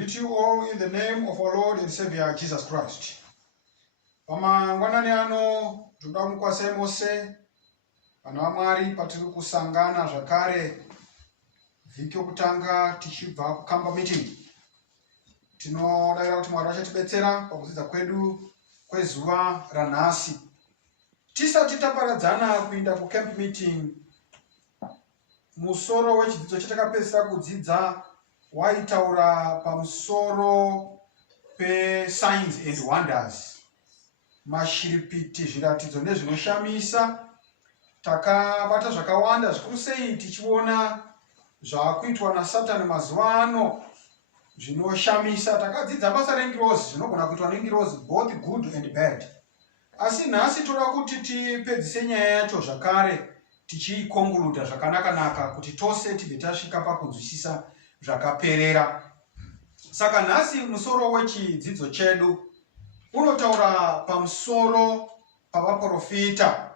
Greet you all in the name of our Lord and Savior Jesus Christ. Pamangwanani ano toda mukwase mose pana Mwari patiri kusangana zvakare vhiki yokutanga tichibva kukamba meeting. Tinodavira kuti Mwari achatibetsera pakudzidza kwedu kwezuva ranhasi. Tisati taparadzana kuinda kucamp meeting, musoro wechidzidzo chatakapedzisa kudzidza waitaura pamusoro signs and wonders, mashiripiti, zviratidzo nezvinoshamisa. Takabata zvakawanda, zvikuru sei tichiona zvaakuitwa naSatani mazuva ano zvinoshamisa. Takadzidza basa rengirozi, zvinogona kuitwa nengirozi, both good and bad. Asi nhasi toda kuti tipedzise nyaya yacho zvakare tichikonguluta zvakanaka kuti tose tibve tasvika pakunzwisisa zvakaperera. Saka nhasi musoro wechidzidzo chedu unotaura pamusoro pavaprofita,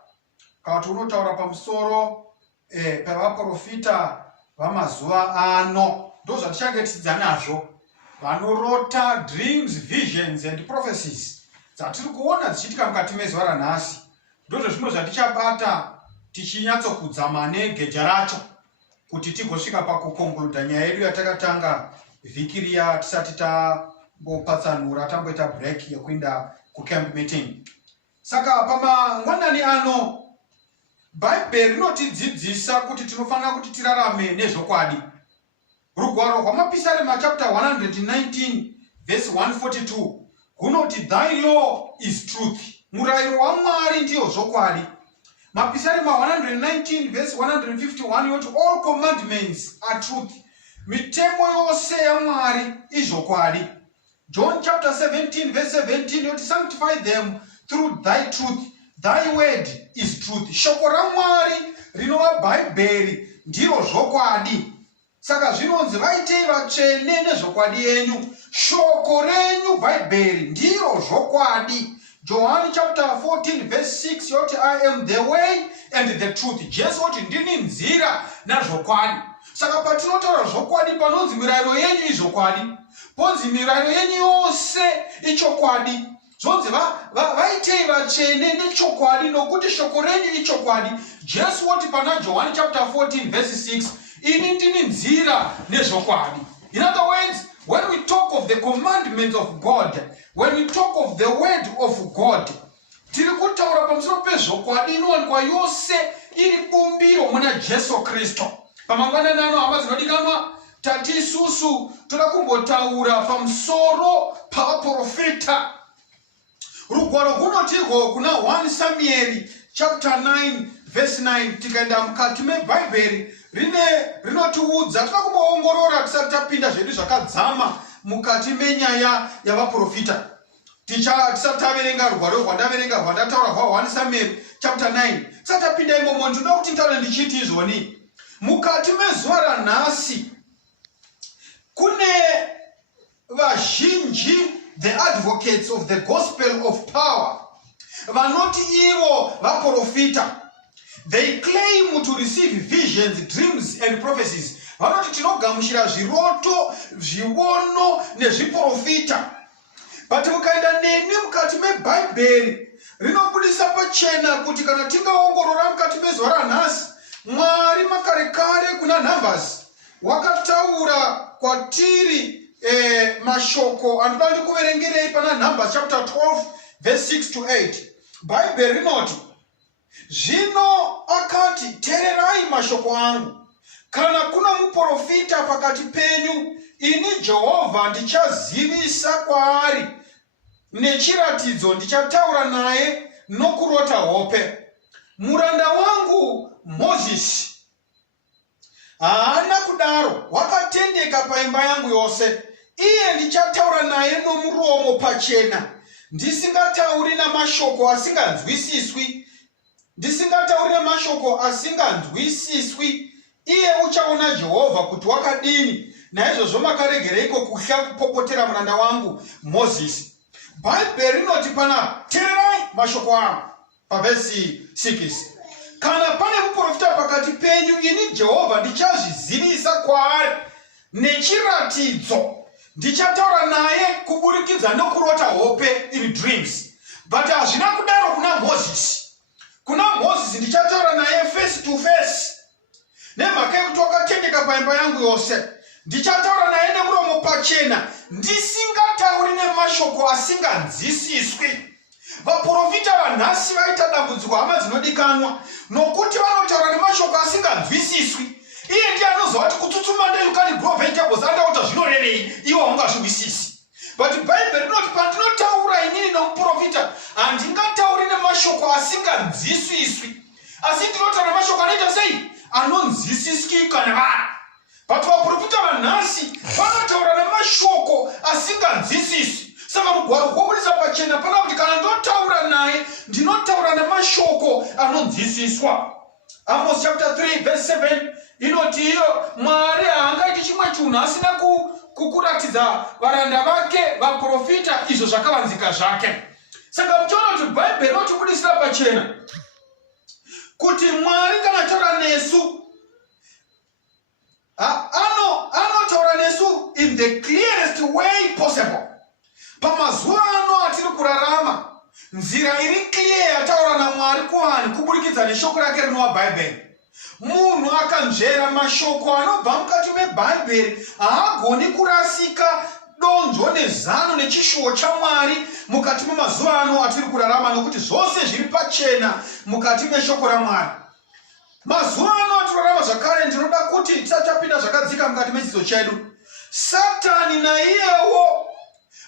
kana kuti unotaura pamusoro pavaprofita vamazuva ano. Ndo zvatichange tichidza nazvo, vanorota dreams, visions and prophecies dzatiri kuona dzichiitika mukati mezuva ranhasi. Ndozvo zvimwe zvatichabata tichinyatsokudza negeja racho kuti tigosvika pakukonguluta nyaya yedu yatakatanga vhiki riya tisati tambopatsanura, tamboita break yekuinda kucamp meeting. Saka pamangwanani ano Bhaibheri rinotidzidzisa kuti tinofanira kuti tirarame nezvokwadi. Rugwaro rwamapisarema chapter 119 verse 142 hunoti thy law is truth. Murayiro waMwari ndiyo zvokwadi. Mapisarema 119 verse 151 yoti all commandments are truth. Mitemo yose yaMwari izvokwadi. John chapter 17 verse 17 yoti sanctify them through thy truth. Thy word is truth. Shoko raMwari rinova Bhaibheri ndiro zvokwadi. Saka zvinonzi vaitei vatsvene nezvokwadi yenyu. Shoko renyu Bhaibheri ndiro zvokwadi. John chapter 14 verse 6 yoti I am the way and the truth. Jesu oti ndini nzira nazvokwadi. Saka patinotaura zvokwadi panonzi mirayiro yenyu izvokwadi, ponzi mirayiro yenyu yose ichokwadi. Zvonzi vaitei vatsvene nechokwadi nokuti shoko renyu ichokwadi. Jesu oti pana John chapter 14 verse 6 ini ndini nzira nezvokwadi. In other words, when we talk of the commandments of God, when we talk of the word of God, tiri kutaura pamusoro pezvokwadi inowanikwa yose iri bumbiro muna Jesu Kristu. Pamangwanani ano hama dzinodikanwa, tati isusu toda kumbotaura pamusoro pavaprofita. Rugwaro hunotirwo kuna 1 Samuel chapter 9 verse 9. Tikaenda mukati meBhaibheri rinotiudza, toda kumboongorora tisati tapinda zvedu zvakadzama mukati menyaya yavaprofita. Tisati taverenga rugwaro rwandaverenga rwandataura rwa 1 Samuel chapter 9. Tisati tapinda imomo, ndoda kuti ntaure ndichiti izvoni. Mukati mezuva ranhasi kune vazhinji, the advocates of the gospel of power, vanoti ivo vaprofita. They claim to receive visions, dreams and prophecies. Vanoti tinogamuchira zviroto, zviono nezviprofita. But mukaenda neni mukati meBhaibheri rinobudisa pachena kuti kana tingaongorora mukati mezuva ranhasi, Mwari makarekare kuna Numbers wakataura kwatiri mashoko anoda ndikuverengerei pana Numbers chapter 12 verse 6 to 8. Bhaibheri rinoti, zvino akati tererai mashoko angu. Kana kuna muprofita pakati penyu, ini Jehovha ndichazivisa kwaari. Nechiratidzo ndichataura naye nokurota hope. Muranda wangu Moses haana kudaro, wakatendeka paimba yangu yose. Iye ndichataura naye nomuromo pachena, ndisingatauri namashoko asinganzwisiswi. Ndisingatauri namashoko asinganzwisiswi. Iye uchaona Jehovha kuti wakadini. Naizvozvo makaregereiko kuhla kupopotera muranda wangu Moses. Bhaibheri rinoti pana tererai mashoko angu pavesi 6. Kana pane muprofita pakati penyu, ini Jehovha ndichazvizivisa kwaari nechiratidzo. ndichataura naye kuburikidza nokurota hope in dreams. But hazvina kudaro kuna Moses. Kuna Moses ndichataura naye face to face. Nemhaka yekuti wakatendeka paimba yangu yose. Ndichataura naye nemuromo pachena, ndisingatauri nemashoko asinganzwisiswi. Vaprofita vanhasi vaita dambudziko hama dzinodikanwa nokuti vanotaura nemashoko asinganzwisiswi. Iye ndiye anoziva kuti kutsutsuma you can grow vegetables andauta zvinorevei iwe haungazvinzwisisi. But Bible rinoti pandinotaura inini nomuprofita handingatauri nemashoko asinganzwisiswi, asi ndinotaura nemashoko anoita sei, anonzwisisiki kana vanhu. But vaprofita vanhasi vanotaura nemashoko asinganzwisiswi. Saka rugwaro rwobudisa pachena pana kuti kana ndotaura naye ndinotaura nemashoko anonzwisiswa. Amos chapter 3 verse 7 inoti iyo Mwari haangaiti chimwe chinhu asina kukuratidza varanda vake vaprofita izvo zvakavanzika zvake. Saka muchiona kuti Bhaibheri rinotibudisira pachena kuti Mwari kana taura nesu anotaura nesu in the clearest way possible. Pamazuva ano atiri kurarama, nzira iri clear yataura naMwari kuvanhu kuburikidza neshoko rake rinova Bhaibheri. Munhu akanzvera mashoko anobva mukati meBhaibheri haagoni kurasika donzvo nezano nechishuwo chaMwari mukati memazuva ano atiri kurarama, nokuti zvose zviri pachena mukati meshoko raMwari. Mazuva ano atirarama zvakare, ndinoda kuti tisachapinda zvakadzika mukati mechidzidzo chedu. Satani naiyewo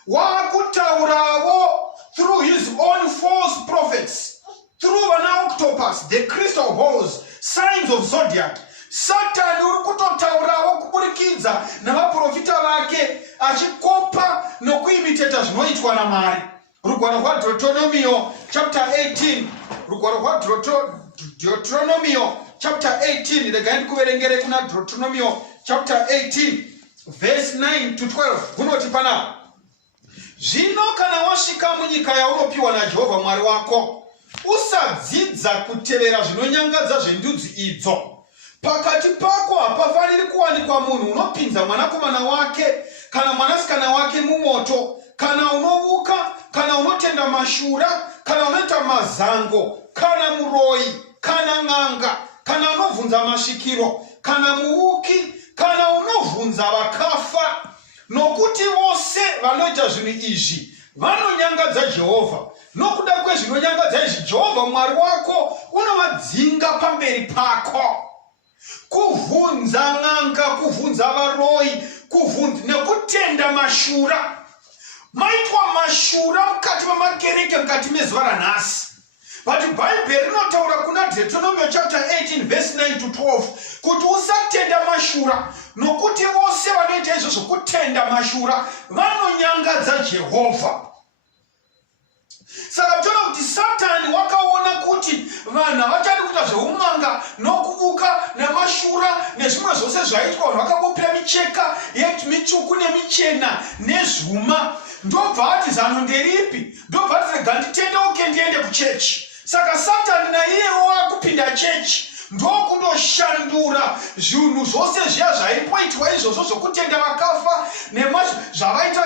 wakutaurawo through his own false prophets, through an octopus, the crystal balls, signs of zodiac. Satani uri kutotaurawo kuburikidza navaprofita vake achikopa nokuimiteta zvinoitwa naMwari. Rugwaro rwaDeuteronomio chapter 18, rugwaro rwaDeuteronomio chapter 18, regai ndikuverengere kuna Deuteronomio chapter 18 verse 9 to 12. Hunoti pana: zvino kana wasvika munyika yaunopiwa naJehovha Mwari wako, usadzidza kutevera zvinonyangadza zvendudzi idzo. Pakati pako hapafaniri kuwanikwa munhu unopinza mwanakomana wake kana mwanasikana wake mumoto, kana unovuka, kana unotenda mashura, kana unoita mazango, kana muroyi, kana n'anga, kana unovhunza masvikiro, kana muuki, kana unovhunza vakafa. Nokuti vose vanoita zvinhu izvi vanonyangadza Jehovha. Nokuda kwezvinonyangadza izvi Jehovha Mwari wako unovadzinga pamberi pako. Kuvhunza n'anga, kuvhunza varoyi, nekutenda mashura. Maitwa mashura mukati memakereke mukati mezuva ranhasi. But Bhaibheri rinotaura kuna Deuteronomy chapter 18 verse 9 to 12 kuti usatenda mashura, nokuti vose vanoita izvo zvokutenda mashura vanonyangadza Jehovha. Saka tiona kuti Satani wakaona kuti vanhu havachadi kuita zveumanga nokuvuka namashura nezvimwe zvose zvaitwa, vanhu vakabopera micheka mitsvuku nemichena nezvuma. Ndobva ati zano nderipi? Ndobva ati rega nditendeuke ndiende kuchechi. Saka Satani naiyewo akupinda chechi ndokundoshandura zvinhu zvose zviya zvaipoitwa izvozvo zvokutenda vakafa zvavaita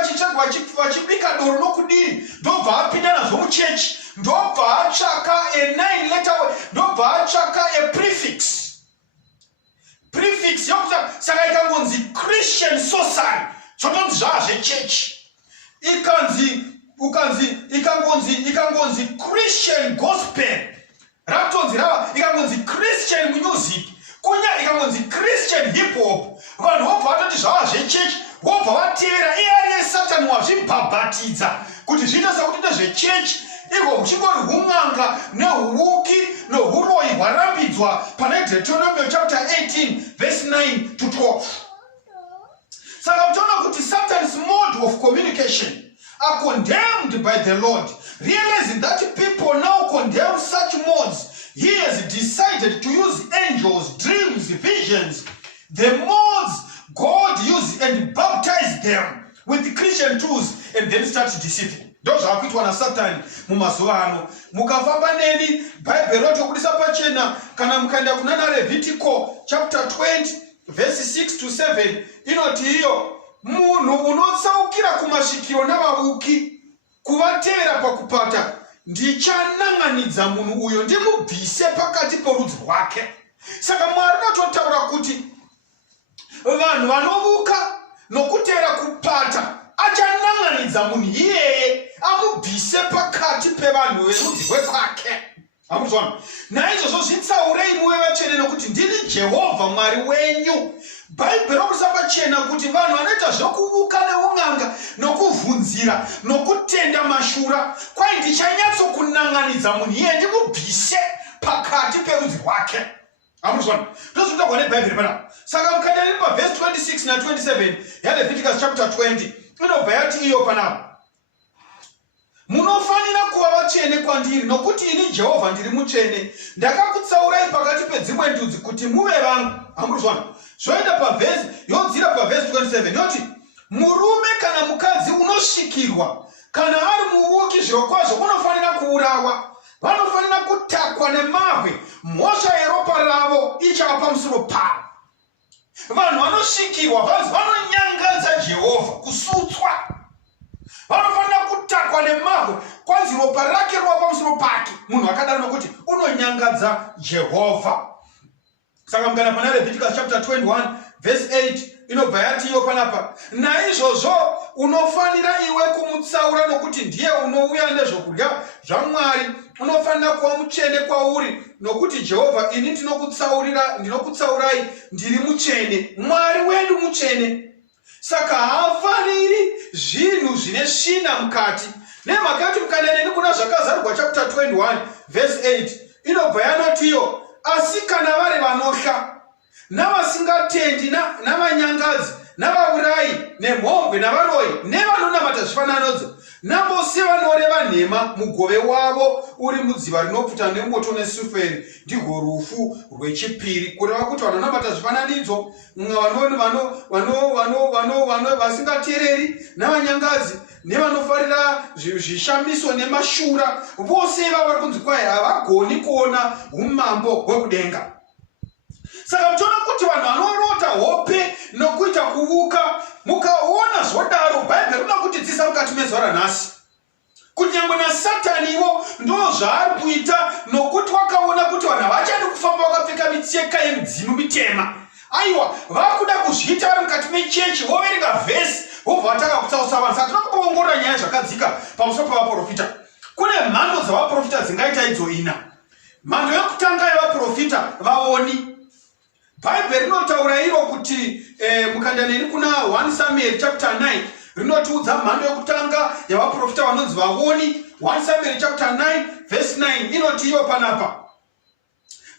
vachibika doro nokudii, ndobva apinda nazvo muchechi. Ndobva atsvaka a 9 letter, ndobva atsvaka a prefix yokuta. Saka ikangonzi Christian sorcery, chotonzi zvazvechechi. Ikangonzi Christian gospel, ratonzi rava ikangonzi Christian music, kunya ikangonzi Christian hip hop, vanhu vobva vatoti zvava zvechechi, vobva vatevera iye Satani wazvibhabhatidza kuti zviite sekuti ndezvechechi, iko muchingori um'anga neuuki neuroyi hwarambidzwa pana Deuteronomy chapter 18 verse 9 to 12. Saka mutaona kuti Satan's mode of communication are condemned by the Lord. Realizing that people now condemn such modes, he has decided to use angels, dreams, visions, the modes God used, and baptize them with Christian tools and then start deceiving. Those are kuitwa na Satani mumazuva ano. Mukafamba neni Bhaibheri rotobudisa pachena kana mukaenda kuna Levitical chapter 20 verse 6 to 7 inoti iyo munhu unotsaukira kumasvikiro navavuki kuvatevera pakupata, ndichanan'anidza munhu uyo ndimubvise pakati porudzi rwake. Saka Mwari anototaura kuti vanhu vanovuka nokutevera kupata achanan'anidza munhu iyeye amubvise pakati pevanhu verudzi rwekwake. Hamuzvona? Naizvozvo zvitsaurei muve vatsvene nokuti ndini Jehovha Mwari wenyu. Bhaibheri rokuisa pachena kuti vanhu vanoita zvokuvuka neun'anga nokuvhunzira nokutenda mashura, kwai ndichanyatsokunan'anidza munhu iye ndimubvise pakati perudzi rwake. Hamuzvona? Ndozvinotaurwa nebhaibheri panapa. Saka mukadari pavhesi 26 na 27 yaLeviticus chapter 20 inobva yati iyo panapa, munofanira kuva vatsvene kwandiri nokuti ini Jehovha ndiri mutsvene. Ndakakutsaurai pakati pedzimwe ndudzi kuti muve vangu. Hamuzvona? Zvoenda pavhesi yodzira pavhesi 27 yoti, murume kana mukadzi unosvikirwa kana ari muvuki zvirokwazvo unofanira kuurawa. Vanofanira kutakwa nemahwe, mhosva yeropa ravo ichava pamusoro pavo. Vanhu vanosvikirwa vanonyangadza Jehovha, kusutswa. Vanofanira kutakwa nemahwe, kwanzi ropa rake rova pamusoro pake. Munhu akadaro nokuti unonyangadza Jehovha. Saka mukana pana Leviticus chapter 21 verse 8 inobva yati iyo panapa, naizvozvo unofanira iwe kumutsaura nokuti ndiye unouya nezvokudya zvaMwari. Unofanira kuva mutsvene kwauri nokuti Jehovha ini ndinokutsaurai ndiri mutsvene, Mwari wedu mutsvene. Saka haafaniri zvinhu zvine svina mukati. Nemhaka yoti mukaneneni kuna zvakazarurwa chapter 21 verse 8 inobva yanoti iyo, asi kana vari vanosha navasingatendi navanyangadzi navaurayi nemhombwe navaroyi nevanonamata zvifananidzo navose vanoreva nhema, mugove wavo uri mudziva rinopfuta nemoto nesuferi, ndirwo rufu rwechipiri. Kureva kuti vanonamata zvifananidzo, vasingateereri navanyangadzi nevanofarira zvishamiso nemashura, vose ivavo vari kunzi kwai havagoni kuona umambo hwekudenga. Saka muchiona kuti vanhu vanorota hope nokuita kuvuka, mukaona zvodaro, Bhaibheri rinoda kutidzidzisa mukati mezuva ranhasi kuti nyangwe naSataniwo ndo zvaari kuita, nokuti wakaona kuti vanhu havachadi kufamba vakapfeka micheka yemidzimu mitema. Aiwa, vakuda kuzviita vari mukati mechechi, voverenga vhesi vobva vatanga kutsausa vanhu. Saka tinoda kuongorora nyaya zvakadzika pamusoro pavaprofita. Kune mhando dzavaprofita dzingaita idzo ina. Mhando yokutanga yevaprofita vaoni. Bhaibheri rinotaura iro kuti mukandaneni kuna 1 Samuel chapter 9 rinotiudza mhando yokutanga yavaprofita vanonzi vaoni. 1 Samuel chapter 9 verse 9 inoti iyo panapa,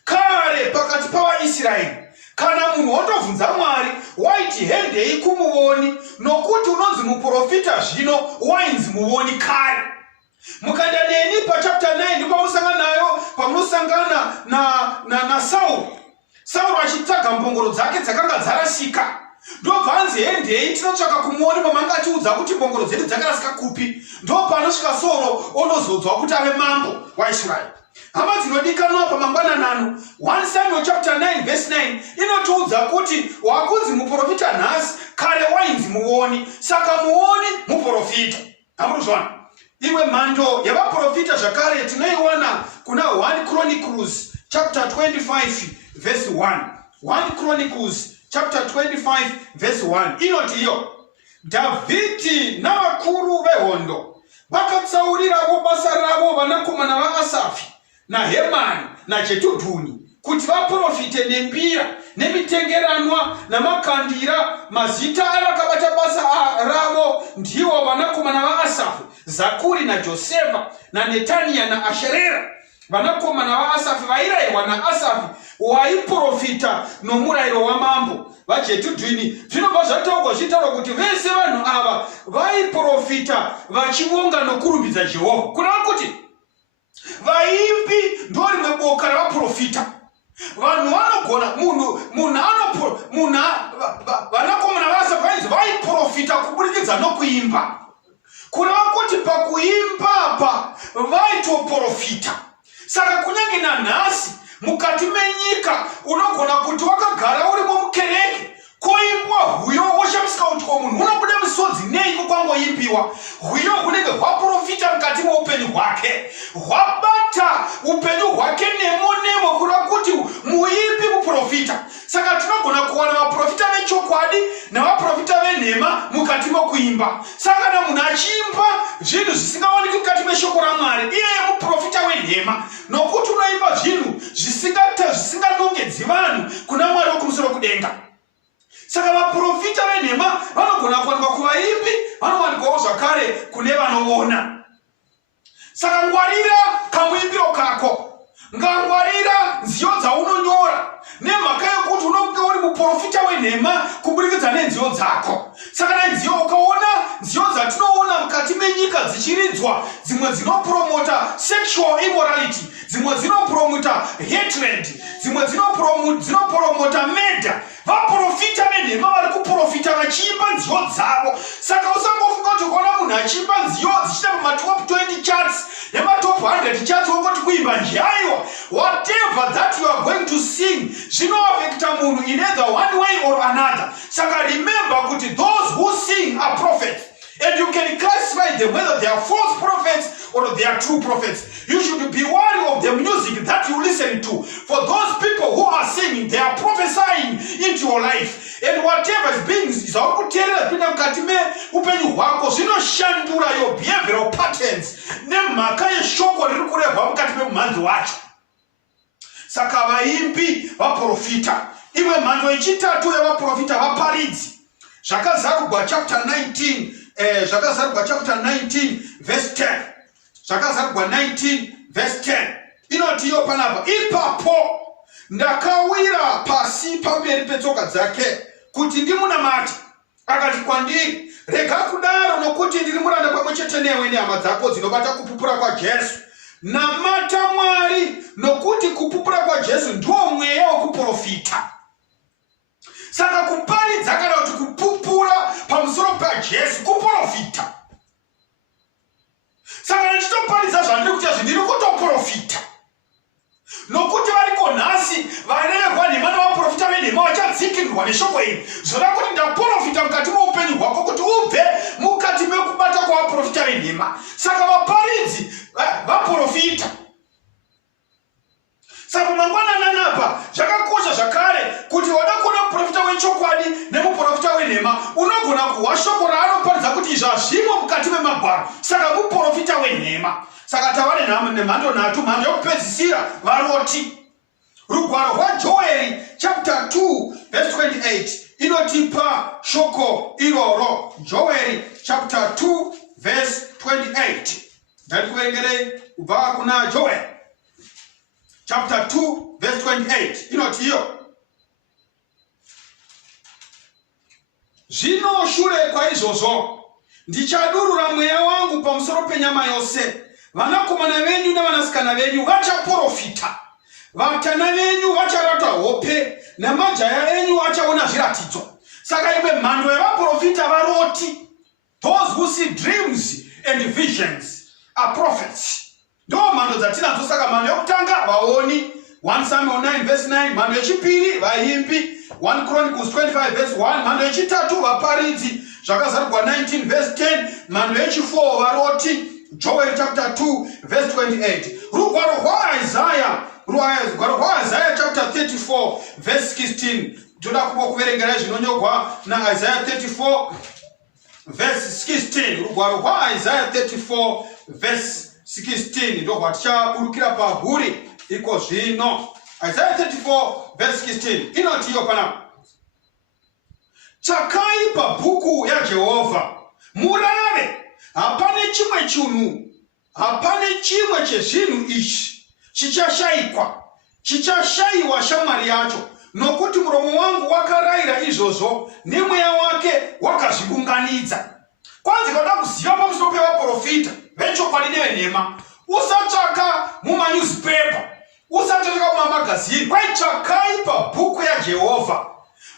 kare pakati pavaIsraeri kana munhu wondobvunza Mwari waiti hendei kumuoni, nokuti unonzi muprofita zvino wainzi muoni kare. Mukandaneni pachapter 9 ndipo pamusangana na Sauro achitsvaga mbongoro dzake dzakanga dzarasika. Ndobva anzi hendei tinotsvaka kumuoni pamanga atiudza kuti mbongoro dzedu dzakarasika kupi. Ndo panosvika Sauro onozodzwa kuti ave mambo waIsraeri. Hama dzinodikanwa pamangwananano 1 Samuel chapter 9 verse 9 inotiudza kuti wakunzi muprofita nhasi, kare wainzi muoni. Saka muoni muprofita. Hamuzvona? Imwe mhando yavaprofita zvakare tinoiwana kuna 1 Chronicles chapter 25 verse 1. 1 Chronicles chapter 25 verse 1 inoti iyo, Dhavhidhi navakuru vehondo vakatsaurirawo basa ravo vanakomana vaAsafi naHemani naJedhutuni kuti vaprofite nembira nemitengeranwa namakandira. Mazita avakabata basa ravo ndiwo vanakomana vaAsafi, Zakuri naJosefa naNetania naAsherera. Vanakomana vaAsafi vairayirwa naAsafi waiprofita nomurayiro wamambo vaJedhutuni. Zvinobva zvataurwa zvitaurwa kuti vese vanhu ava vaiprofita vachivonga nokurumbidza Jehovha. Kureva kuti vaimbi ndo rimwe boka ravaprofita. Vanhu vanogona vanakomana vaAsafi vainzi vaiprofita kuburikidza nokuimba. Kureva kuti pakuimba apa vaitoprofita. Saka kunyange nanhasi mukati menyika unogona kuti wakagara uri mukereke koimbwa huyo woshamsika utiko munhu unobuda misodzi neiko kwangoimbiwa huyo hunenge hwaprofita mukati meupenyu hwake hwabata upenyu hwake nemo kuda kuti muimbi muprofita. Saka tinogona kuwana vaprofita vechokwadi navaprofita venhema mukati mokuimba. Saka kana munhu achiimba zvinhu zvisingaoneki mukati meshoko raMwari iyeye muprofita wenhema, nokuti unoimba zvinhu zvisinganongedzi vanhu kuna Mwari wokumusoro kudenga. Saka vaprofita venhema vanogona kuwanikwa kuvaimbi, vanowanikwawo zvakare kune vanoona. Saka ngwarira kamuimbiro kako, ngangwarira nziyo dzaunonyora nemhaka yekuti unonge uri muprofita wenhema kuburikidza nenziyo dzako. Saka nanziyo ukaona nziyo dzatinoona mukati menyika dzichiridzwa, dzimwe dzinopromota sexual immorality, dzimwe dzinopromota hatred, dzimwe dzinopromota murder. Vaprofita venhema vari kuprofita vachiimba nziyo dzavo. Saka usangofunga kuti ukaona munhu achiimba nziyo dzichita pamatop 20 charts nematop 100 charts wongoti kuimba njaiwa. Whatever that you are going to sing zvinoaffecta munhu in either one way or another. Saka remember kuti those who sing are prophets, and you can classify them whether they are false prophets or they are true prophets. You should be wary of the music that you listen to. For those people who are singing, they are prophesying into your life. And whatever is being zvakuteerera zvipinda mukati meupenyu hwako zvinoshandura your behavioral patterns nemhaka yeshoko riri kurehwa mukati memumhanzi wacho. Saka vaimbi vaprofita. Imwe mhando yechitatu yavaprofita vaparidzi. Zvakazarugwa chapter 19 verse 10. Zvakazarugwa 19 verse 10. Inoti iyo panapa, ipapo ndakawira pasi pamberi petsoka dzake kuti ndimunamate. Akati kwandiri, rega kudaro nokuti ndiri muranda pamwe chete newe nehama dzako dzinobata kupupura kwaJesu. Namata Mwari nokuti kupupura kwaJesu ndiwo mweya wokuprofita. Saka kuparidza kana kuti kupupura pamusoro paJesu kuprofita. Saka ndichitoparidza zvandiri kuti zvindiri kutoprofita. Nokuti variko nhasi varehwa nhema navaprofita venhema vachadzikirwa neshoko iri. Zvoda kuti ndaprofita mukati meupenyu hwako kuti ubve mukati mekubata kwavaprofita venhema. Saka vaparidzi vaprofita. Saka mangwanana napa zvakakosha zvakare kuti wada kuona muprofita wechokwadi nemuprofita wenhema unogona kuhwa shoko raanoparidza kuti izva zvimo mukati memagwaro. Saka muprofita wenhema. Saka tava nemhando nhatu. Mhando yokupedzisira varoti. Rugwaro rwaJoeri chapter 2 verse 28 inotipa shoko iroro. Joeri chapter 2 verse 28. Ndatikuverengerei kubva kuna Joeri chapter 2 verse 28 inoti iyo: zvino shure kwaizvozvo ndichadurura mweya wangu pamusoro penyama yose. Vanakomana venyu nevanasikana venyu vachaprofita, vatana venyu vacharata hope, namajaya enyu achaona zviratidzo. Saka imwe mhando yavaprofita varoti. Those who see dreams and visions are prophets. Ndo mhando dzatinadzo. Saka mhando yokutanga vaoni, 1 Samuel 9 verse 9. Mhando yechipiri vaimbi, 1 Chronicles 25 verse 1. Mhando yechitatu vaparidzi, zvakazarugwa 19 verse 10. Mhando yechi4 varoti, Joel chapter 2 verse 28. Rugwaro rwaIsaiah chapter 34 verse 16. Toda kuverengera zvinonyorwa naIsaiah 34 verse 16. Rugwaro rwaIsaiah 34 verse 16 ndo rwatichaburukira pahuri iko zvino. Isaiah 34 verse 16 inoti iyo panapa: tsvakai pabhuku yaJehovha murave, hapane chimwe chezvinhu izvi chichashayiwa shamwari yacho. Nokuti muromo wangu wakarayira izvozvo nemweya wake wakazviunganidza. Kwanzi kada kuziva pamusoro pevaprofita vechokwadi nevenhema, usatsvaka mumanewspaper, usatsvaka mumamagazini. Kwaitsvakai pabhuku yaJehovha,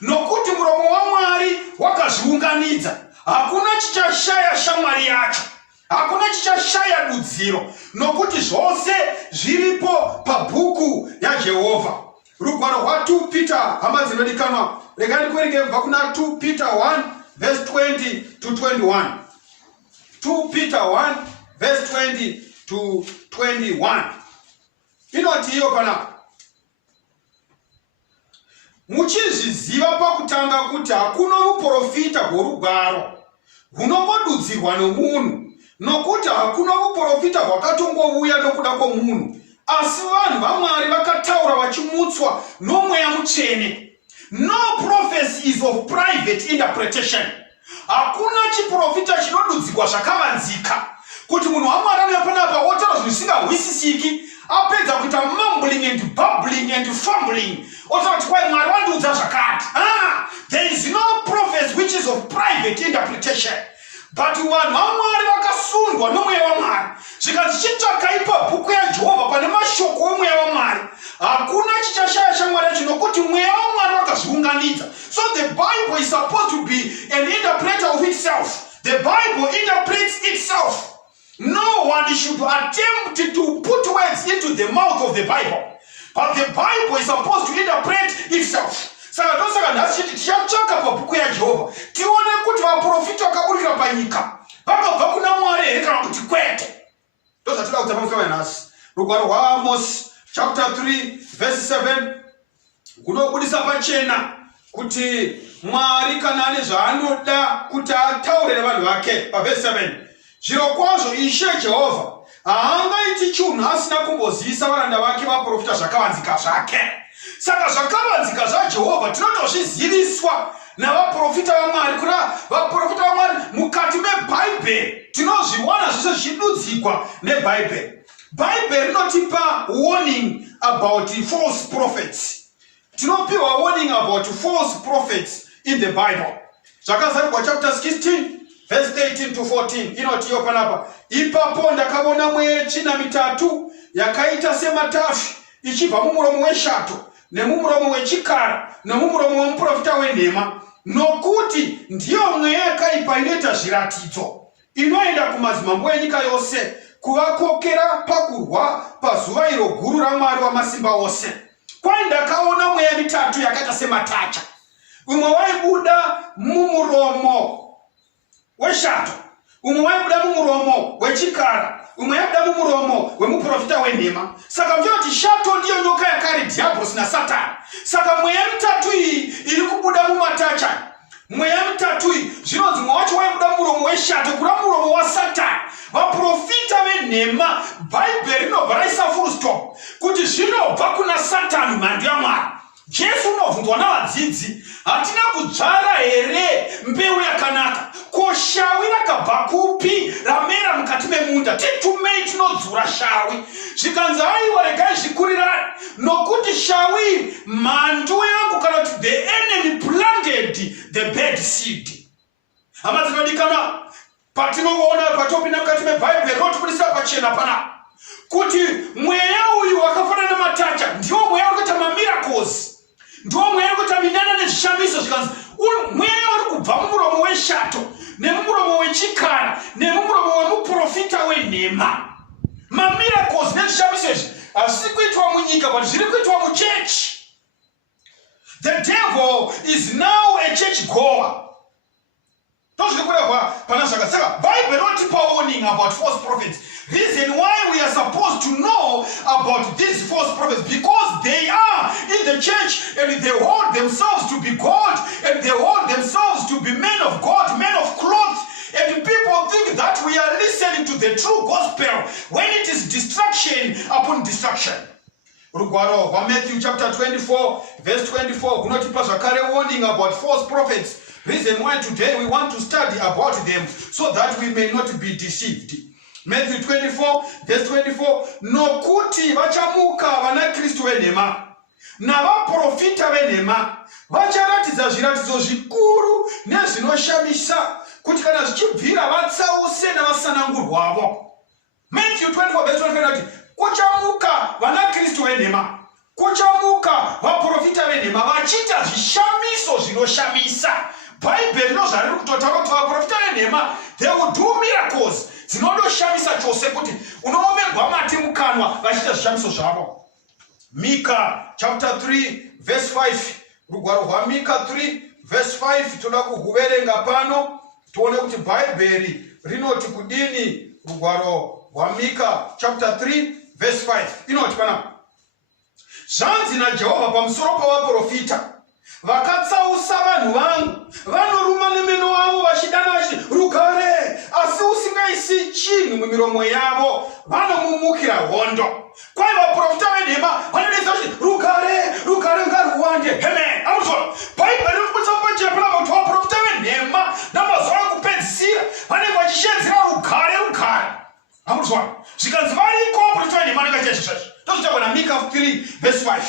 nokuti muromo waMwari wakazviunganidza. Hakuna chichashaya shamwari yacho, hakuna chichashaya dudziro, nokuti zvose zviripo pabhuku yaJehovha. Rugwaro rwa2 Peter, hama dzinodikanwa, rekani kuwerenge kubva kuna 2 Peter 1 verse 20 to 21. 2 Peter 1 verse 20 to 21. Inoti hiyo pana. Muchizviziva pakutanga kuti hakuna uprofita hworugwaro hunongodudzirwa nomunhu, nokuti hakuna uprofita hwakatongouya nokuda kwomunhu, asi vanhu vaMwari vakataura vachimutswa noMweya Mutsvene. No prophecy is of private interpretation. Hakuna chiprofita chinodudzirwa zvakavanzika kuti munhu waMwari anouya panapa otaura zvinhu zvisingahwisisiki apedza kuita mumbling and bubbling and fumbling otaura kuti kwai Mwari wandiudza zvakati. There is no prophecy which is of private interpretation. But vanhu vaMwari vakasundwa noMweya waMwari zvikanzi chitsvakai pabhuku yaJehovha pane mashoko oMweya waMwari, hakuna chichashaya shamwari yacho nokuti Mweya waMwari wakazviunganidza. So the Bible is supposed to be an interpreter of itself. The Bible interprets itself. No one should attempt to put words into the mouth of the Bible, but the Bible is supposed to interpret itself. Saka tosaka nhasi chiti tichatsvaka pabhuku yaJehovha tione kuti vaprofita vakaburikira panyika vakabva kuna Mwari here kana kuti kwete. Ndozvatinoda kudza pamusoro nhasi. Rugwaro rwaAmos chapter 3 verse 7 kunobudisa pachena kuti Mwari kana ane zvaanoda kuti ataure nevanhu vake. Paverse 7, zvirokwazvo Ishe Jehovha haangaiti chinhu asina kumbozivisa varanda vake vaprofita zvakavanzika zvake. Saka zvakavanzika zvaJehovha tinotozviziviswa navaprofita vaMwari. Kuna vaprofita vaMwari mukati meBhaibheri tinozviona zvese zvichidudzikwa neBhaibheri. Bhaibheri rinotipa warning about false prophets. Tinopiwa warning about false prophets in the Bible. Zvakazarurwa chapter 16 verse 13 to 14 inoti iyo panapa. Ipapo ndakaona mweya china mitatu yakaita sematafi ichibva mumuromo weshato nemumuromo wechikara nemumuromo womuprofita wenhema, nokuti ndiyo mweya yakaipa inoita zviratidzo inoenda kumadzimambo enyika yose kuvakokera pakurwa pazuva iro guru raMwari Wamasimba Ose. Kwai ndakaona mweya mitatu yakaita sematacha. Umwe waibuda mumuromo weshato, umwe waibuda mumuromo wechikara, umwe waibuda mumuromo wemuprofita wenhema. Saka mjoti shato ndiyo nyoka yakare, diablos na Satani. Saka mweya mitatu iyi iri kubuda mumatacha. Mweya mitatu iyi zvinonzi mwe wacho waibuda mumuromo weshato kura muromo waSatani. Vaprofita venhema Bhaibheri rinobva raisa full stop kuti zvinobva kuna Satani mhando yaMwari. Jesu unovhunzwa navadzidzi, hatina kudzvara here mbeu yakanaka? Ko shawi rakabva kupi ramera mukati memunda? Titumei tinodzura shawi. Zvikanzi aiwa regai zvikurirani, nokuti shawi mhando yangu kana kuti the enemy planted the bad seed. Hama dzinodikanwa, patinoona patopinda mukati meBhaibheri rotibudisa pachena pana kuti mweya uyu wakafanana namatacha ndiwo mweya urikuita mamiracles, ndiwo mweya urikuita minana nezvishamiso. Zvikanzi mweya uri kubva mumuromo weshato nemumuromo wechikara nemumuromo wemuprofita wenhema. Mamiracles nezvishamiso izvi hazvisi kuitwa munyika, but zviri kuitwa muchechi. The devil is now a church goer. Saka Bible notipa warning about false prophets. Reason why we are supposed to know about these false prophets, because they are in the church and they hold themselves to be God and they hold themselves to be men of God, men of cloth. And people think that we are listening to the true gospel when it is destruction upon destruction. Rugwaro wa Matthew chapter 24 verse 24 kunotipa zvakare warning about false prophets. Reason why today we want to study about them so that we may not be deceived. Matthew 24 verse 24, nokuti vachamuka vana Kristu venhema navaprofita venhema vacharatidza zviratidzo zvikuru nezvinoshamisa kuti kana zvichibvira vatsause navasanangurwavo. Matthew 24 verse 25 kuchamuka vana Kristu venhema, kuchamuka vaprofita venhema vachiita zvishamiso zvinoshamisa. Bhaibheri ndozvariri kutotaura kuti vaprofita venhema they will do miracles dzinondoshamisa chose kuti unoomberwa mate mukanwa vachiita zvishamiso zvavo. Mika chapter 3 verse 5 rugwaro rwaMika 3 verse 5 toda kuhuverenga pano tuone kuti bhaibheri rinoti kudini. Rugwaro rwaMika chapter 3 verse 5 inoti pana: zvanzi naJehovha pamusoro pavaprofita vakatsausa vanhu vangu, vanoruma nemeno wavo vachidana vachiti rugare, asi usingaisi chinhu mumiromo yavo vanomumukira hondo. Kwai vaprofita venhema vanodedza kuti rugare, rugare ngaruwande. Amen. Amuzwa bhaibheri rikutambachira pana kuti vaprofita venhema namazuva ekupedzisira vanenge vachishedzera rugare, rugare. Amuzwa zvikanzi variko vaprofita venhema vanenge vachizvizvazvo tozvitaura naMika 3 verse 5.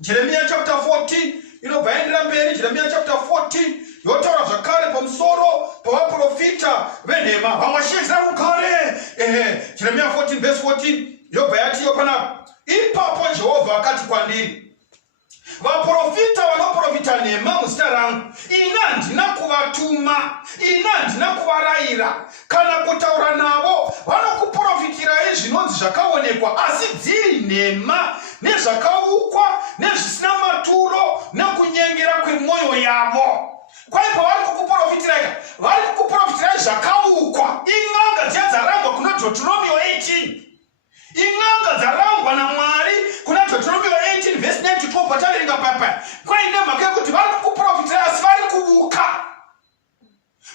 Jeremiah chapter 14 inobva yaendera mberi. Jeremiah chapter 14 yotaura zvakare pamusoro pavaprofita venhema vamwe vachishedzera rugare. Jeremiah 14 verse 14 yobva yatiyo panapa: ipapo Jehovha akati kwandiri, vaprofita vanoprofita nhema muzita rangu, ini handina kuvatuma, ini handina kuvarayira kana kutaura navo. Vanokuprofitirai zvinonzi zvakaonekwa, asi dziri nhema nezvakaukwa nezvisina maturo nekunyengera kwemwoyo yavo. Kwai pavari kukuprofitirai, vari kukuprofitirai zvakaukwa. Ing'anga dziya dzarangwa kuna Deuteronomy 18. Ing'anga dzarangwa naMwari kuna Deuteronomy 18 verse 9 to 12 pataverenga papa. Kwai nemhaka yekuti vari kukuprofitirai asi vari kuuka.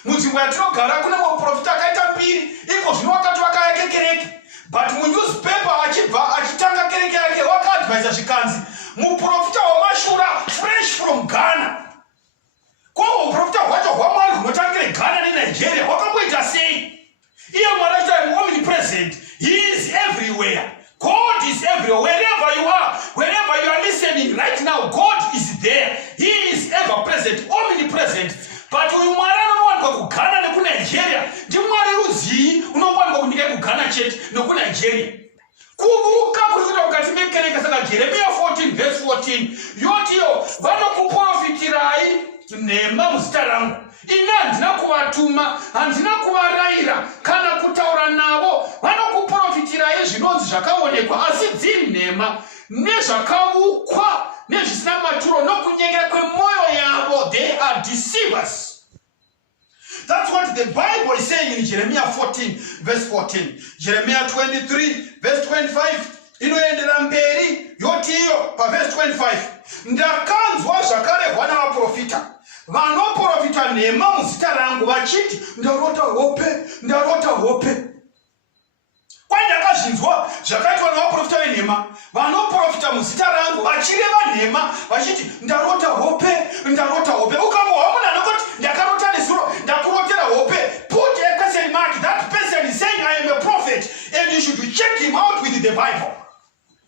Munzvimbo yatinogara kuna muprofita akaita mbiri, iko zvino wakati wakayake kereke, but munewspaper achibva achitanga kereke yake wakaadvaisa zvikanzi muprofita wamashura fresh from Ghana. Ko muprofita hwacho hwaMwari hunotangire Ghana neNigeria wakamboita sei? Iye Mwari achita omnipresent. He is everywhere. God is everywhere. Wherever you are listening right now, God is there. He is ever present, omnipresent. But uyu Mwari anowanikwa kuGhana nekuNigeria. Ndi Mwari ruzii unowanikwa kunyika kuGhana chete nekuNigeria. Kuvuka kurikuita mukati mekereke. Saka Jeremiah 14 verse 14 yotiyo vanokuprofitirai nhema muzita rangu, ini handina kuvatuma, handina kuvarayira kana kutaura navo. Vanokuprofitirai zvinonzi zvakaonekwa, asi dziri nhema nezvakaukwa nezvisina maturo nokunyengera kwemwoyo yavo. They are deceivers. That's what the Bible is saying in Jeremiah 14 verse 14. Jeremiah 23 verse 25 inoendera mberi yotiyo pa verse 25: ndakanzwa zvakare vana vaprofita vanoprofita nhema muzita rangu vachiti ndarota hope, ndarota hope. Kwai ndakazvinzwa zvakaitwa navaprofita venhema vanoprofita muzita rangu vachireva nhema vachiti ndarota hope, ndarota hope. Ukangohwa munhu anoti ndakarota nezuro, ndakurotera hope, put a question mark. That person is saying I am a prophet and you should check him out with the Bible.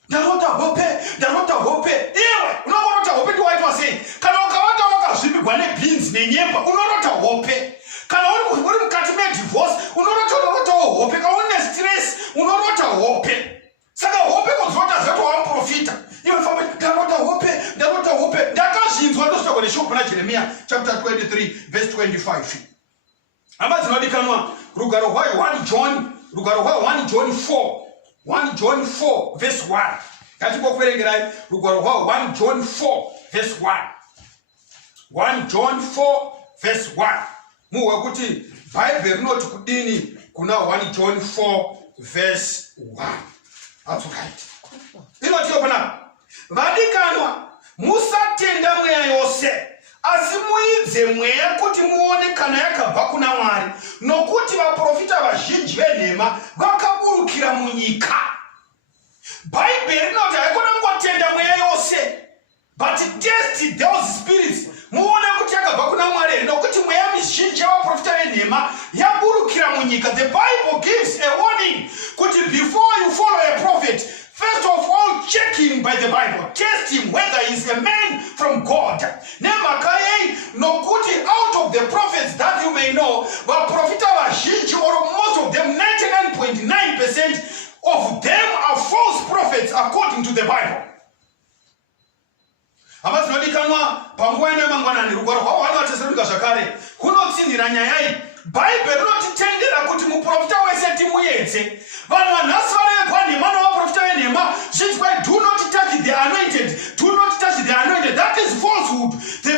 Ndarota hope, ndarota hope. Iwe unorota hope ndiwaitwa sei? Kana ukavata wakazvipigwa nebeans nenyemba unorota hope. Kana uri mukati medivorce unorota hope. Kana une stress unorota hope. Saka hope kunzota zvato waprofita. Iwe famba ndarota hope, ndarota hope. Ndakazvinzwa ndosvika kune shoko na Jeremiah chapter 23 verse 25. Amba dzinodikanwa rugaro rwayo 1 John, rugaro rwayo 1 John 4. 1 John 4 verse 1. Katibokwerengerai rugwaro rwayo 1 John 4 verse 1. 1 John 4 verse 1. Muhwe kuti Bible rinoti kudini kuna 1 John 4 verse 1. That's right. Inoti yopana: vadikanwa, musatenda mweya yose, asi muidze mweya kuti muone kana yakabva kuna Mwari, nokuti vaprofita vazhinji venhema vakaburukira munyika. Bible rinoti haikona kungotenda mweya yose, but test those spirits muone kuti yakabva kuna Mwari, nokuti mweya mizhinji yavaprofita venhema yaburukira munyika. The Bible gives a warning kuti before you follow a prophet, first of all, check him by the Bible. Test him whether he is a man from God. Nemakaye nokuti out of the prophets that you may know, vaprofita vazhinji, or most of them, 99.9% of them are false prophets according to the Bible. Hapa zinodikanwa panguva yemangwanani rugwaro rwavo vanovatesanika zvakare kunotsinhira nyaya iyi. Bible rinotitendera kuti muprofita wese timuedze. Vanhu vanhasi varegwa nhema navaprofita venhema zvinzi kwai do not touch the anointed, do not touch the anointed. That is falsehood. The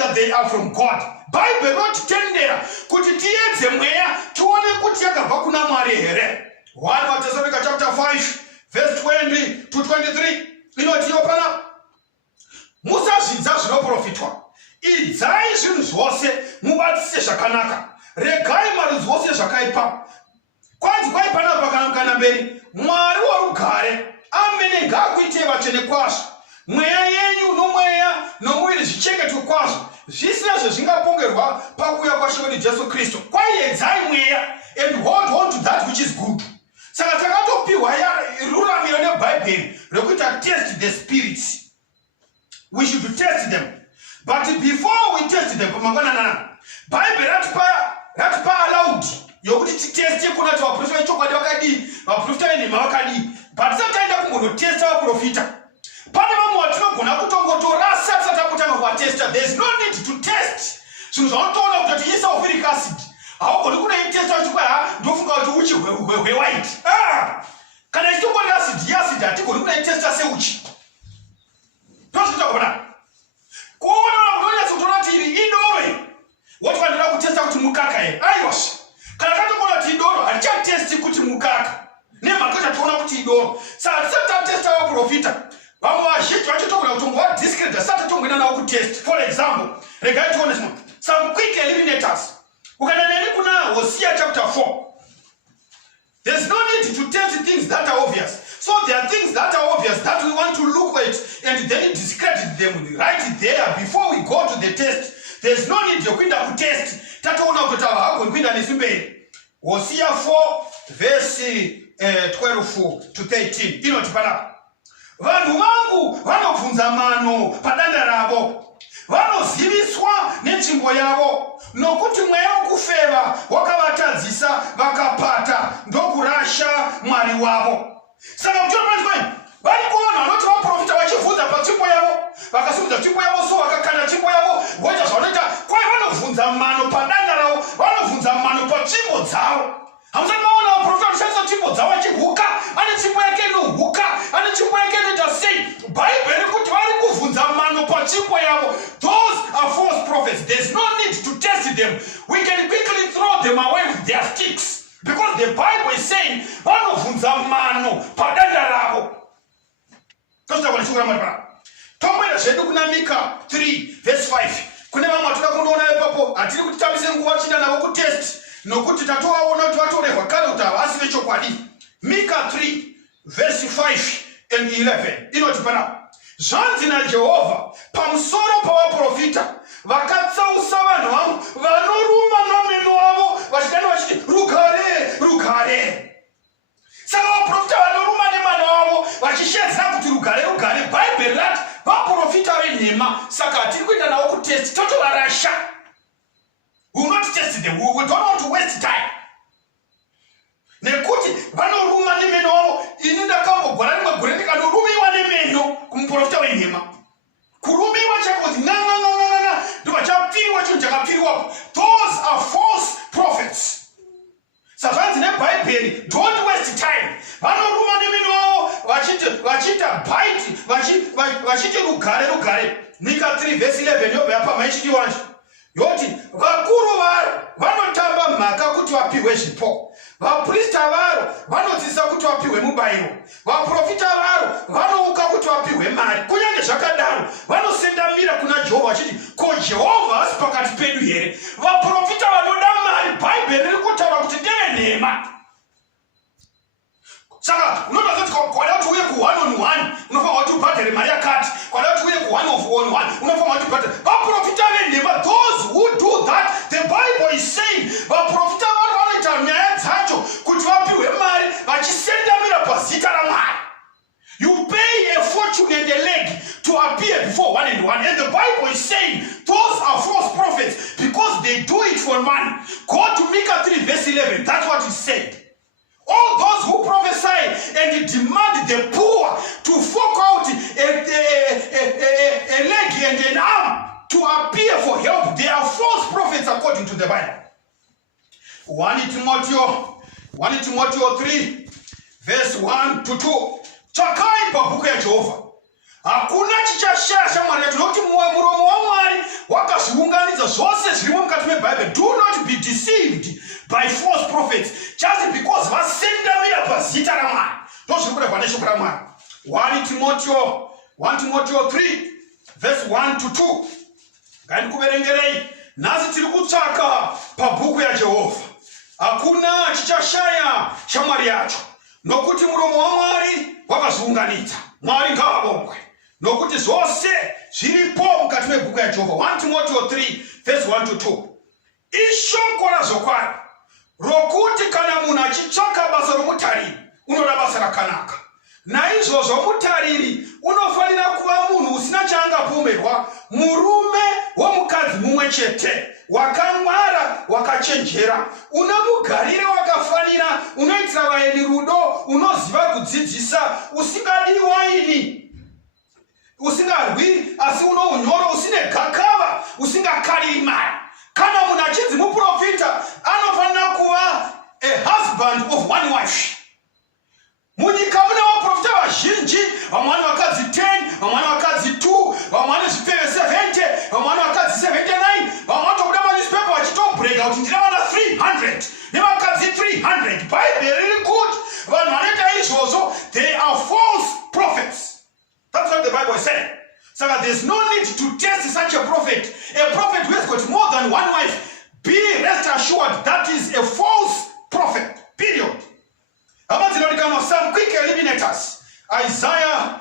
whether they are from God. Bible rotitendera kuti tiedze mweya tione kuti yakabva kuna Mwari here. 1 Thessalonica chapter 5 verse 20 to 23 inoti yopana musazvidza zvinoprofitwa, idzai zvinhu zvose mubatisise zvakanaka, regai marudzi ose zvakaipa. Kwanzi kwaipanapa kana mberi Mwari worugare amene ngakuite vatsvene kwazvo, mweya yenyu nomweya nomuviri zvichengetwe kwazvo, zvisina zvezvingapongerwa pakuuya kwaShe wedu Jesu Kristu. Kwaiedzai mweya and hold on to that which is good. Saka takatopiwa ruramiro nebhaibheri rekuita test the spirits. We should test them. But before we test them, Bible ratipa allowed yokuti titeste kuna kuti vaprofita vechokwadi vakadii, vaprofita venhema vakadii. But sataenda kungonotesta vaprofita. Pane vamwe vatinogona kutongotorasa tisati takutanga kuvatesta. There is no need to test. Zvinhu zvaunotoona kuti sulfuric acid haugoni kunoitesta uchikwa ndofunga kuti uchi hwewhite. Kana ichitongori acid hatigoni kunoitesta seuchi. Ndozvinotakona kuona kunonyatsa kutoona kuti iri idoro woti vandira kutesta kuti mukaka here. Aiwasha kana katongona kuti idoro harichatesti kuti mukaka nemhaka kuti tatoona kuti idoro. Saka tisati tatesta vaprofita vamwe vazhinji vachitogona kutongova discredit sati tatongoenda navo kutest. For example, regai tione zvimwe some quick eliminators. Ukaenda neni kuna Hosea chapter 4, there's no need to test things that are obvious. So there are things that are obvious that we want to look at and then discredit them right there before we go to the test. There's no need to test. Tataona kuti hakuenda nesimberi. Hosea 4 verse 12 to 13 inoti pana vanhu vangu vanobvunza mano padanda ravo, vanoziviswa netsvimbo yavo, nokuti mweya wokufeva wakavatadzisa vakapata ndokurasha Mwari wavo. Saka kuchona vari kuona vanoti vaprofita vachibvunza patsvimbo yavo, vakasimudza tsvimbo yavo so vakakanda tsvimbo yavo voita zvavanoita. Kwai vanovhunza mano padanda ravo, vanovhunza mano patsvimbo dzavo. Hamusati maona vaprofita vanoshandisa tsvimbo dzavo achihuka, ane tsvimbo yake inohuka, ane tsvimbo yake inoita sei. Bhaibheri kuti vari kuvhunza mano patsvimbo yavo. Those are false prophets. There's no need to test them. We can quickly throw them away with their sticks. Because the Bible is saying, vanovhunza mano padanda ravo. Tomboera zvedu kuna Mika 3 verse 5. Kune vamwe vatoda kundoona ipapo hatiri kuti tambise nguva tichida navo kutest nokuti tatovaona kuti vatorehwa kare kuti havasi vechokwadi. Mika 3 verse 5 and 11 inoti pana zvanzi naJehovha pamusoro pavaprofita vakatsausa vanhu vangu vanoruma nomeno avo vachidana vachiti rugare rugare. Saka vaprofita vanoruma nemano avo vachishedzera kuti rugare rugare, Bible rati vaprofita venhema. Saka hatiri kuenda navo kutest, totovarasha. We will not test them. We don't want to waste time. Nekuti vanoruma nemeno avo. Ini ndakambogara rimwe gore ndikanorumiwa nemeno kumuprofita wenhema. Kurumiwa chakozi nganganganganga ndovachapfiriwa chinhu chakapfiriwapo. Those are false prophets. Sazvanzi neBhaibheri, don't waste time. Vanoruma nemeno avo vachita bite vachiti rugare rugare. Mika 3 verse 11 yobva yapa maichiti wanje yoti vakuru varo vanotamba mhaka kuti vapihwe zvipo, vaprista varo vanodzidzisa kuti vapihwe mubayiro, vaprofita varo vanouka kuti vapihwe mari. Kunyange zvakadaro vanosendamira kuna Jehovha vachiti ko Jehovha hasi pakati pedu here? Vaprofita vanoda mari, Bhaibheri riri kutaura kuti ndevenhema. Saka unoda kuti kwada kuti uye ku1 on 1 unofanira kuti ubhadhare mari yakati, kwada kuti uye ku1 on 1 unofanira kuti ubhadhare. Vaprofita venhema, those who do that, the Bible is saying vaprofita vari vanoita nyaya dzacho kuti vapihwe mari vachisendamira pazita raMwari. You pay a fortune and a leg to appear before 1 and 1, and the Bible is saying those are false prophets because they do it for money. Go to Mika 3 verse 11, that's what it said. All those who prophesy and demand the poor to fork out a leg and an arm to appear for help, they are false prophets according to the Bible. 1 Timothy 3 verse 1 to 2. Tsvakai pabhuku yaJehovha. Hakuna chichashaya shamwari yacho, nokuti muromo waMwari wakazviudza zvose zvirimo mukati meBhayibheri. Do not be deceived by false prophets just because vasendamira pazita raMwari. Ndozviri kureva neshoko raMwari. 1 Timothy 3 verse 1 to 2. Ngandikuverengerei. Nhasi tiri kutsvaka pabhuku yaJehovha. Hakuna chichashaya shamwari yacho, nokuti muromo waMwari wakazviunganidza. Mwari ngaabongwe, nokuti zvose zviripo mukati mebhuku yaJehovha. 1 Timothy 3 verse 1 to 2. Ishoko razvokwadi rokuti kana munhu achitsvaka basa romutariri unoda basa rakanaka. Naizvozvo mutariri unofanira kuva munhu usina chaangapomerwa, murume womukadzi mumwe chete, wakamwara, wakachenjera, una mugariro wakafanira, unoitira vaeni rudo, unoziva kudzidzisa, usingadi waini, usingarwi asi uno unyoro, usine gakava, usingakariri mari. Kana munhu achinzi muprofita anofanira kuva a husband of one wife. Munyika mune vaprofita vazhinji, vamwe vane vakadzi 10, vamwe vane vakadzi 2, vamwe vane zvipfeve 70, vamwe vane vakadzi 79, vamwe vatobuda manewspaper vachitobrega kuti ndina vana 300 nevakadzi 300. Bhaibheri riri kuti vanhu vanoita izvozvo, they are false prophets. That's what the Bible is saying. So there's no need to test such a prophet. A prophet who has got more than one wife, be rest assured that is a false prophet. Period. Some quick eliminators. Isaiah,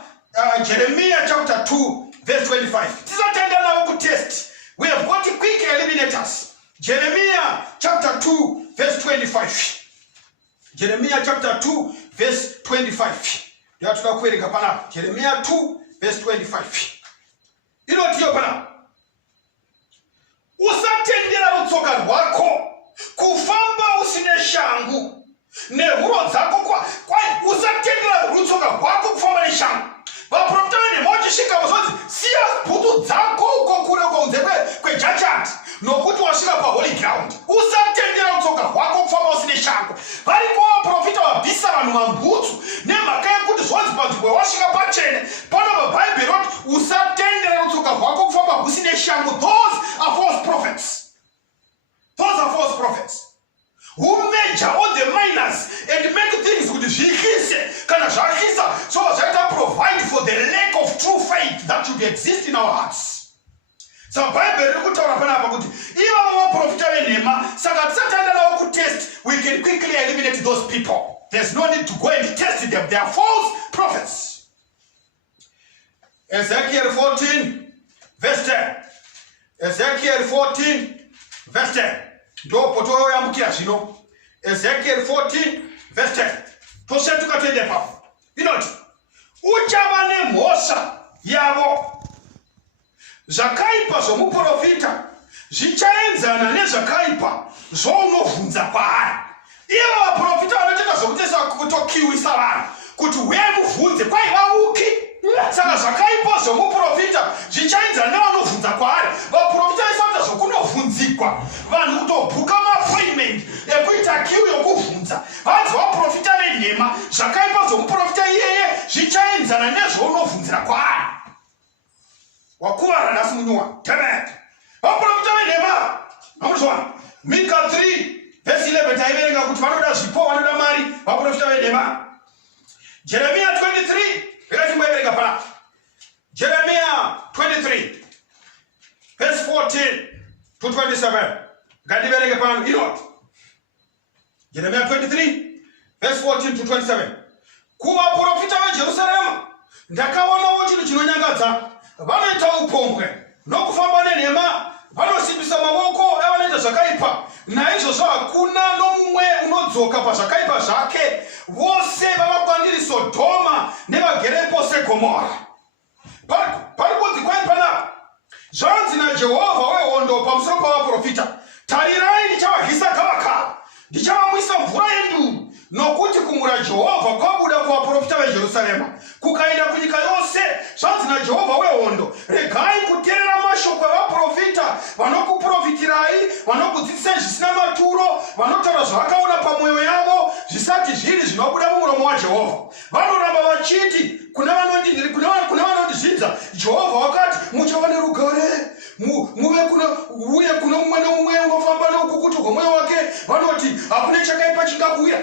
Jeremiah chapter 2 verse 25. This is a test. We have got quick eliminators. Jeremiah chapter 2 verse 25. Jeremiah chapter 2 verse 25. Jeremiah 2 verse 25. You know what you're usatendera rutsoka rwako kufamba usine shangu nehuro dzako usatendera rutsoka rwako kufamba neshangu. Vaprofita venemochisvika vazonzi siya bhutu dzako uko kure kunze kwejachati nokuti wasvika paholy ground. Usatendera rutsoka rwako kufamba usine shangu. Varipo vaprofita vabvisa vanhu mambutsu nemhaka yekuti zvonzi panzvimbo yawasvika pachene pano paBhaibheri roti usatendera rutsoka rwako kufamba usine shangu. Those are false prophets. Those are false prophets who major on the minors and make things kuti zvikise kana zvakisa so zvaita provide for the lack of true faith that should exist in our hearts. So Bible riri kutaura panapa kuti ivavo vaprofita venhema, saka tisatanda navo kutest, we can quickly eliminate those people. There's no need to go and test them. They are false prophets. Ezekiel 14 verse 10. Ezekiel 14 verse 10. Ndo toyambukira zvino. Ezekiel 14 verse 10. Tosetuka twende papo. Inoti uchava nemhosva yavo. Zvakaipa zvomuprofita zvichaenzana nezvakaipa zvounovhunza kwaari. Ivo vaprofita vanotoita zvokutesa kutokiwisa vanhu kuti uye muvhunze kwai vauki. Saka zvakaipa zvomuprofita zvichaenzana nevanovhunza kwaari. Vaprofita vaisauta zvokunovhunzikwa, vanhu kutobhuka maappointment ekuita kiu yokuvhunza. Vanzi vaprofita venhema, zvakaipa zvomuprofita iyeye zvichaenzana nezvounovhunzira kwaari. Wakuvara nhasi munyuwa tevere vaprofita venhema. Namuzvona Mika 3 verse 11 taiverenga kuti vanoda zvipo, vanoda mari, vaprofita venhema. Jeremiah 23 vekachimboiverenga panapa. Jeremiah 23 verse 14 to 27. Ngandiverenge pano inoti Jeremiah 23 verse 14 to 27. Kuvaprofita veJerusarema ndakaonawo chinhu chinonyangadza. Vanoita upombwe nokufamba nenhema, vanosimbisa mavoko avanoita zvakaipa. Naizvozvo hakuna nomumwe unodzoka pazvakaipa zvake. Vose vavakwandiri Sodhoma nevagerepo seGomora. Pari kunzi kwai panapa, zvanzi naJehovha wehondo pamusoro pavaprofita, tarirai ndichavahisa gavakava, ndichavamwisa mvura yenduru. Nokuti kumura Jehovha kwabuda kuvaprofita veJerusarema kukaenda kunyika yose. Zvanzi naJehovha wehondo, regai kuteerera mashoko evaprofita vanokuprofitirai, vanokudzidzisai zvisina maturo, vanotaura zvavakaona pamwoyo yavo zvisati zviri zvinobuda mumuromo waJehovha. Vanoramba vachiti kuna vanondizvidza, Jehovha wakati muchava nerugare, uye kuna umwe neumwe unofamba neukukutu kwemwoyo wake vanoti hakuna chakaipa chingakuuya.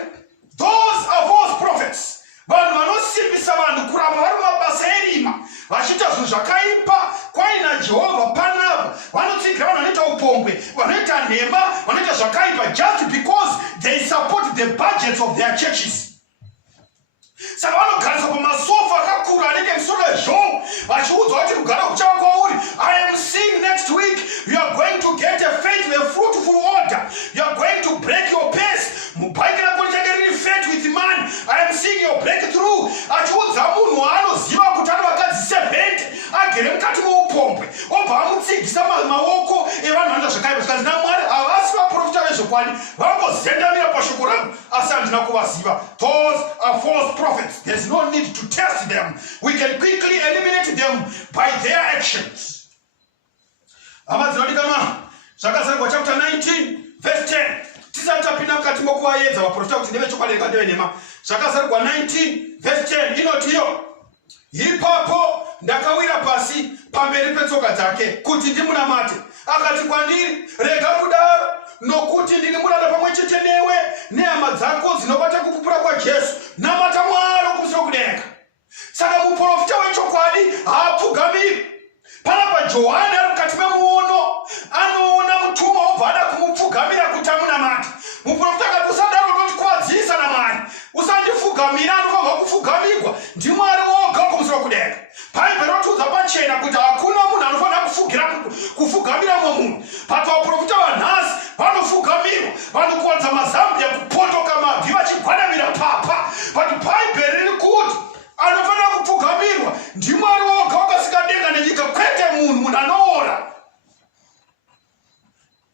Those are false prophets. Vanhu vanosimbisa vanhu kuramba vari mabasa erima vachiita zvinhu zvakaipa kwaina Jehovha panapa. Vanotsigira vanhu vanoita upombwe, vanoita nhema, vanoita zvakaipa just because they support the budgets of their churches. Saka vanogarisa pamasofa akakura anenge musoro wezhou vachiudzwa kuti kugara kuchava kwauri. I am seeing next week you are going to get a faith, a fruitful order. You are going to break your pace. Mubhaiki rako richange riri faith with man. I am seeing your breakthrough. Achiudza munhu waanoziva kuti ano vakadzi 70 agere mukati moupombwe obva amutsigisa maoko evanhu vanoita zvakaipa. Zvikanzi naMwari havasi vaprofita vezvokwadi, vangozendamira pashoko rangu asi handina kuvaziva. Those are false prophets. There's no need to test them. We can quickly eliminate them by their actions. Amadzinodikanwa zvakazarurwa chapter 19 verse 10. Tisati tapinda mukati mokuvaedza vaprofita kuti ndevechokwadi kana ndevenhema. Zvakazarurwa 19 verse 10 inoti iyo, ipapo ndakawira pasi pamberi petsoka dzake kuti ndimunamate. Akati kwandiri, rega kudaro, nokuti ndiri muranda pamwe chete newe nehama dzako dzinobata kupupura kwaJesu. Namata Mwari wokumusoro kudenga. Saka muprofita wechokwadi haapfugamiri. Panapa Johani ari mukati memuono anoona mutumwa wobva ada kumupfugamira kuti amunamate. Muprofita akati usadaro unotikuwadzisa naMwari, usandipfugamira, anofanirwa kupfugamirwa ndiMwari woga wokumusoro kudenga. Bhaibheri rotiudza pachena kuti hakuna munhu anofanira kupfugamira mumwe munhu. But vaprofita vanhasi vanopfugamirwa, vanokuwadza mazambi ekupotoka mabvi vachigwadamira papa. But Bhaibheri riri kuti anofanira kupfugamirwa ndiMwari woga wakasika denga nenyika, kwete munhu anoora.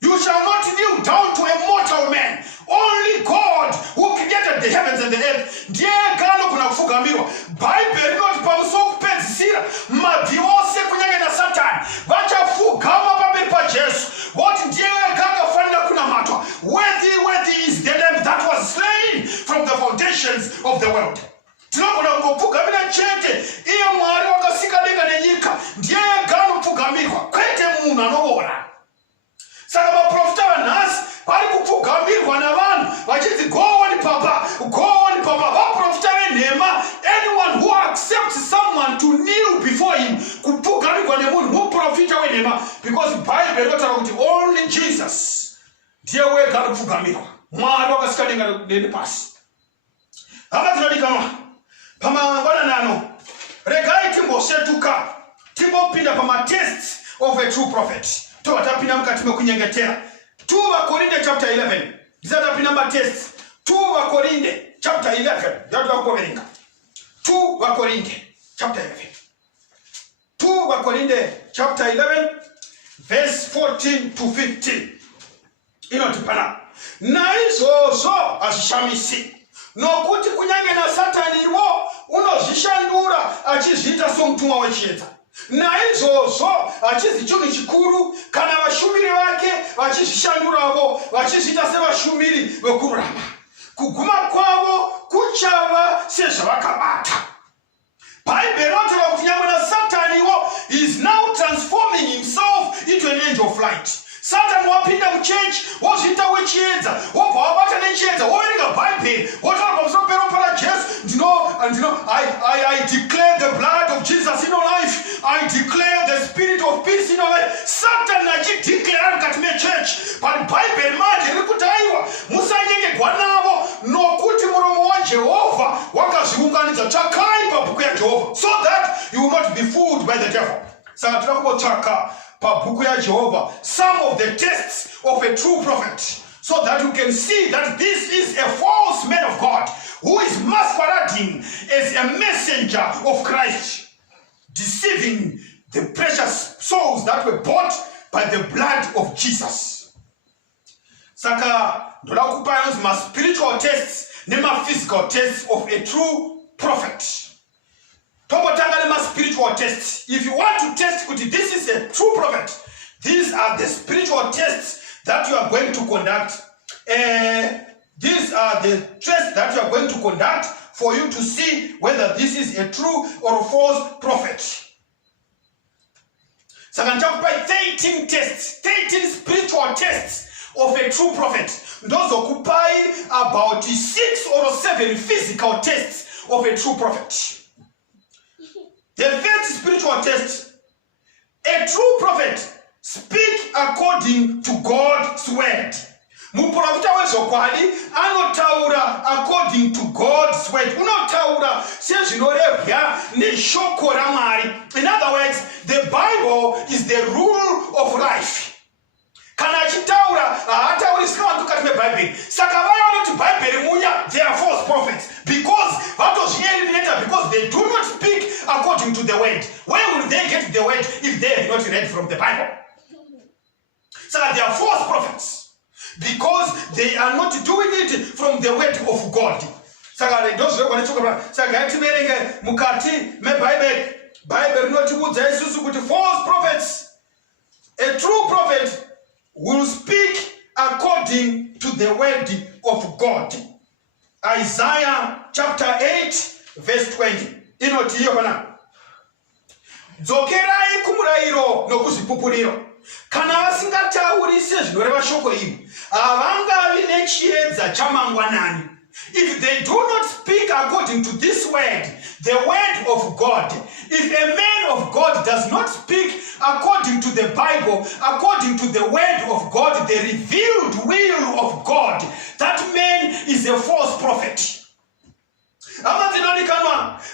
You shall not kneel down to a mortal man. Only God who created the heavens and the earth ndiye ega anogona kupfugamirwa. Bhaibheri rinoti pamusoro kupedzisira mabvi ose kunyange naSatani vachapfugama pamberi paJesu, voti ndiye ega akafanira kunamatwa. Worthy is the Lamb that was slain from the foundations of the world. Tinogona kungopfugamira chete iye Mwari wakasika denga nenyika, ndiye ega anopfugamirwa, kwete munhu anoora. Saka vaprofita vanhasi vari kupfugamirwa navanhu vachiti go on papa. Vaprofita venhema, anyone who accepts someone to kneel before him, kupfugamirwa nemunhu muprofita wenhema, because Bhaibheri rinotaura kuti only Jesus ndiye wega anopfugamirwa. Mwari wakasika denga nepasi. Hama dzinodikanwa, pamangwanani ano regai timbosvetuka timbopinda pamatests of a true prophet. Topinda mukati mekunyengetera. 2 Vakorinde chapter 11. Ndisatapinda matests. 2 Vakorinde chapter 11. Ndatokuverenga. 2 Vakorinde chapter 11. 2 Vakorinde chapter 11 verse 14 to 15. Inoti pana, naizvozvo hazvishamisi, nokuti kunyange naSatani iwo unozvishandura achizviita somutumwa wechiedza. Naizvozvo hachizi chinhu chikuru kana vashumiri vake vachizvishanduravo vachizviita sevashumiri vekururama. Kuguma kwavo kuchava sezvavakabata. Bhaibheri rinotaura kuti nyangwe naSatani iwo is now transforming himself into an angel of light. Satani wapinda muchechi wozviita wechiedza, wobva wabata nechiedza, woverenga Bhaibheri wotaura pamusoro peropa raJesu. I declare the blood of Jesus in your life. I declare the spirit of peace in your life. Satani achideclare mukati mechechi. But Bhaibheri manje riri kuti aiwa musanyengerwa navo, nokuti muromo waJehovha wakazviunganidza. Tsvakai pabhuku yaJehovha so that you will not be fooled by the devil. Saka tinoda kumbotsvaka pabhuku yaJehovha some of the tests of a true prophet, so that you can see that this is a false man of God who is masquerading as a messenger of Christ, deceiving the precious souls that were bought by the blood of Jesus. Saka ndoda kukupa ma spiritual tests nema physical tests of a true prophet. Tombotanga spiritual tests. If you want to test kuti this is a true prophet, these are the spiritual tests that you are going to conduct. These are the tests that you are going to conduct for you to see whether this is a true or a false prophet. Saka nitakupa 13 tests, 13 spiritual tests of a true prophet. Ndozokupai about 6 or 7 physical tests of a true prophet. The first spiritual test, a true prophet speak according to God's word. Muprofita wezokwadi anotaura according to God's word. Unotaura sezvinorevya neshoko raMwari. In other words, the Bible is the rule of life. Kana achitaura haatauri sikavantu kati meBhayibheri. Saka vaya vanoti Bhayibheri munya, they are false prophets because vatozvieliminata, because they do not speak according to the word. Where will they get the word if they have not read from the Bible? Saka they are false prophets because they are not doing it from the word of God. Saka ndozvekwanechokora. Saka ngativerenge mukati meBhayibheri. Bhayibheri rinotiudza isusu kuti false prophets, a true prophet will speak according to the word of God. Isaiah chapter 8 verse 20. Inoti iyo pana. Dzokerai kumurayiro nokuzvipupuriro. Kana vasingataurisi zvinoreva shoko iri, havangavi nechiedza chamangwanani. If they do not speak according to this word, the word of God, if a man of God does not speak according to the Bible, according to the word of God, the revealed will of God, that man is a false prophet.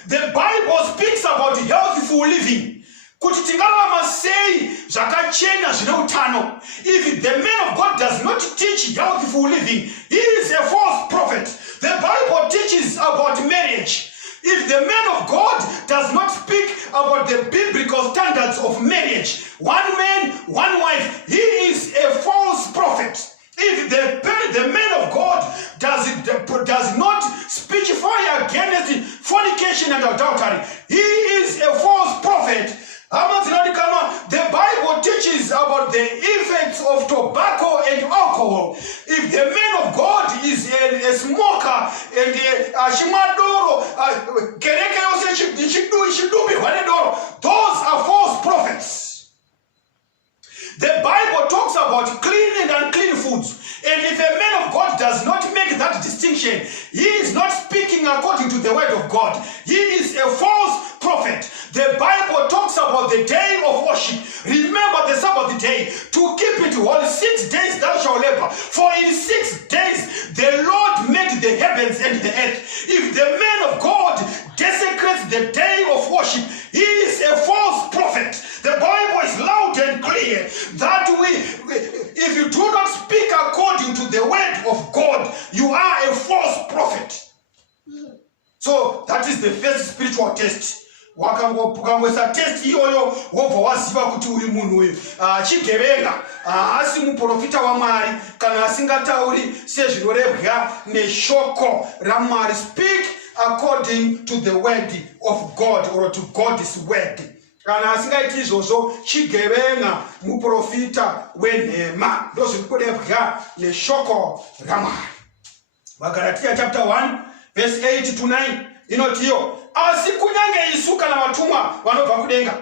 The Bible speaks about healthful living. Kuti tingava masei zvakachena zvine utano. If the man of God does not teach healthful living, he is a false prophet. The Bible teaches about marriage. If the man of God does not speak about the biblical standards of marriage, one man, one wife, he is a false prophet. If the man of God does not speechify against fornication and adultery, he is a false prophet. The Bible teaches about the effects of tobacco and alcohol. If the man of God is a smoker and those are false prophets. The Bible talks about clean and unclean foods. And if a man of God does not make that distinction, he is not speaking according to the word of God. He is a false prophet. The Bible talks about the day of worship. Remember the Sabbath day, to keep it holy. 6 days thou shalt labor. For in 6 days the Lord made the heavens and the earth. If the man of God desecrates the day of worship, he is a false prophet. The Bible is loud and clear that if you do not speak according to the word of God, you are a false prophet. So that is the first spiritual test. Wakangwesa test iyoyo wobva waziva kuti uyu munhu uyu chigevenga, asi muprofita waMwari, kana asingatauri sezvinorevwa neshoko raMwari. Speak according to the word of God or to God's word. Kana asingaiti izvozvo chigevenga, muprofita wenhema. Ndozvirikurevwa neshoko raMwari. Magalatiya chapter 1 verse 8 to 9 inotiyo, asi kunyange isu kana vatumwa vanobva kudenga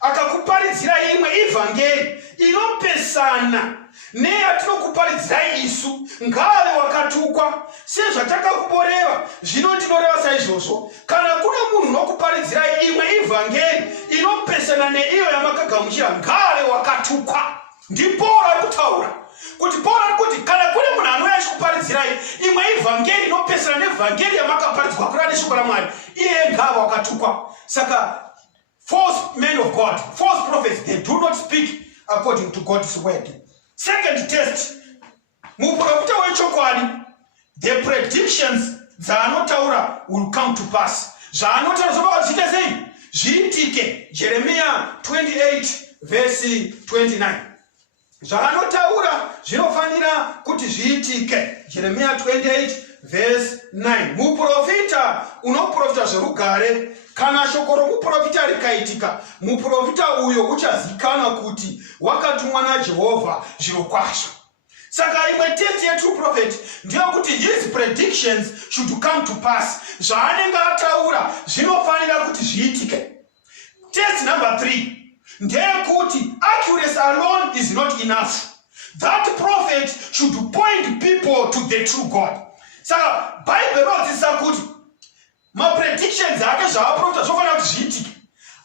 akakuparidzirai imwe evhangeri inopesana neyatinokuparidzirai isu, ngave wakatukwa sezvatakakuboreva. Zvino ndinoreva saizvozvo, kana kuna munhu unokuparidzirai imwe evhangeri inopesana neiyo yamakagamuchira, ngave wakatukwa. Ndipo ari kutaura kuti Paul ari kuti kana kune munhu anouya achikuparidzirai imwe evhangeri inopesana nevhangeri yamakaparidzwa kuri ane shoko raMwari, iye ngava wakatukwa. Saka false men of God, false prophets, they do not speak according to God's word. Second test, muprofita wechokwadi, the predictions dzaanotaura will come to pass. Zvaanotaura zvobva zviite sei? Zviitike. Jeremiah 28 verse 29. Zvaanotaura zvinofanira kuti zviitike. Jeremiah 28 verse 9. Muprofita unoprofita zverugare, kana shoko romuprofita rikaitika, muprofita uyo uchazikanwa kuti wakatumwa naJehovha zvirokwazvo. Saka imwe test yetrue prophet ndeyekuti his predictions should come to pass. Zvaanenge ataura zvinofanira kuti zviitike. Test number 3. ndeyekuti accuracy alone is not enough. That prophet should point people to the true God. Saka Bible rodzidzisa kuti predictions ake zvaaprofita zvofanira kuti zviitike.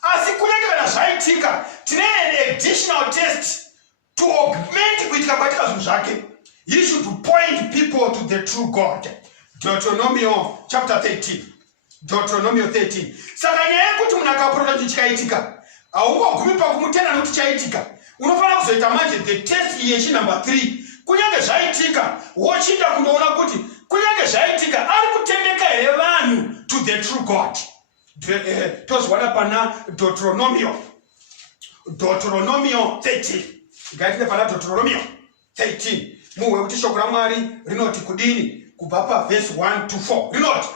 Asi kunyange kana zvaitika, tine an additional test to augment kuitika kwatika zvinhu zvake. He should point people to the true God. Deuteronomy chapter 13. Deuteronomy 13. Saka nyaya yekuti munhu akaprofita kuti chikaitika, haungogumi pakumutenda nokuti chaitika. Unofanira kuzoita manje the test yechi number 3. Kunyange zvaitika, wochinda kundoona kuti kunyange zvaitika ari kutendeka here vanhu to the true God. Tozwana pana Deuteronomy 13. Gaitike pana Deuteronomy 13. Muwe kuti shoko raMwari rinoti kudini kubva pa verse 1 to 4. Rinoti,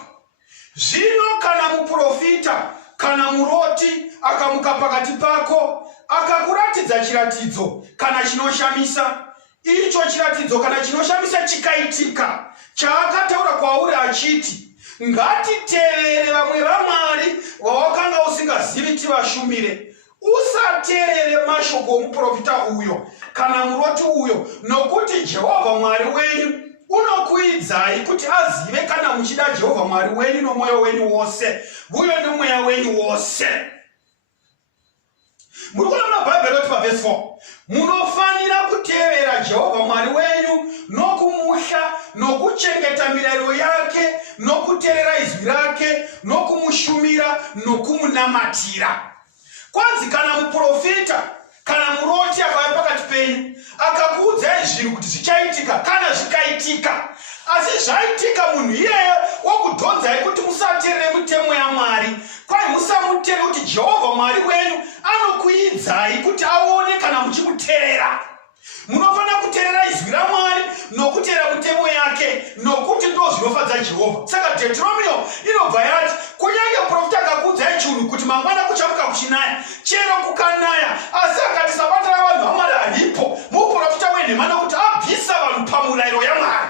zvino kana muprofita kana muroti akamuka pakati pako akakuratidza chiratidzo kana chinoshamisa, icho chiratidzo kana chinoshamisa chikaitika, chaakataura kwauri achiti, ngatitevere vamwe vamwari vawakanga usingazivi tivashumire, usatevere mashoko omuprofita uyo kana muroti uyo, nokuti Jehovha Mwari wenyu unokuidzai kuti azive kana muchida Jehovha Mwari wenyu nomwoyo wenyu wose uye nomweya wenyu wose. Muri kuona mabhaibheri oti paverse 4, munofanira kutevera Jehovha Mwari wenyu nokumuhla nokuchengeta mirayiro yake nokuteerera izwi rake nokumushumira nokumunamatira. Kwanzi kana muprofita kana muroti akauya pakati penyu akakuudzai zvinhu kuti zvichaitika kana zvikaitika, asi zvaitika munhu iyeye wokudhonzai kuti musateerere mitemo yaMwari, kwai musamuteerere kuti Jehovha Mwari wenyu anokuidzai kuti aone kana muchimuteerera. Munofanira kuteerera izwi raMwari nokuteerera mitemo yake, nokuti ndo zvinofadza Jehovha. Saka Deuteronomy inobva yati kunyange profita akakuudzai chinhu kuti mangwana kuchamuka kuchinaya, chero kukanaya, asi akati sabata ravanhu vaMwari haripo, muprofita wenhema nokuti abvisa vanhu pamurayiro yaMwari.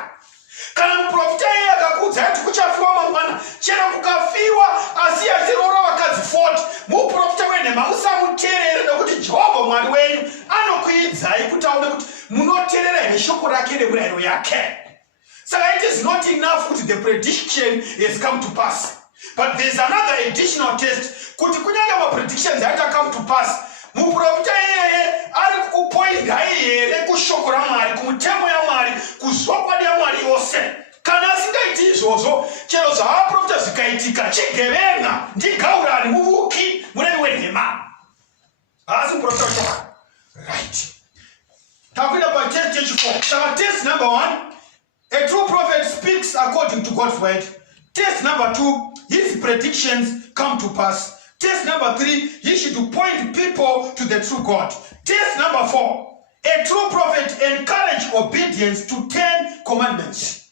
Kana muprofita iye akakuudzai kuti kuchafiwa mangwana, chero kukafiwa asi yachirora vakadzi 40, muprofita wenhema musamuteerere nokuti Jehovha Mwari wenyu anokuidzai kuti aone kuti munoteerera here shoko rake nemurayiro yake. Saka it is not enough kuti the prediction has come to pass, but there is another additional test kuti kunyange mapredictions aita come to pass, muprofita iyeye ari kukupoindai here kushoko raMwari, kumutemo yaMwari, kuzokwadi yaMwari yose. Kana asingaiti izvozvo, chero zvaaprofita zvikaitika, chigevenga, ndigaurani, muvuki, murevi wenhema, haasi muprofita waMwari. Right. Takuenda pa test yechi 4. Saka test number 1, a true prophet speaks according to God's word. Test number 2, his predictions come to pass. Test number 3, he should point people to the true God. Test number 4, a true prophet encourages obedience to 10 commandments.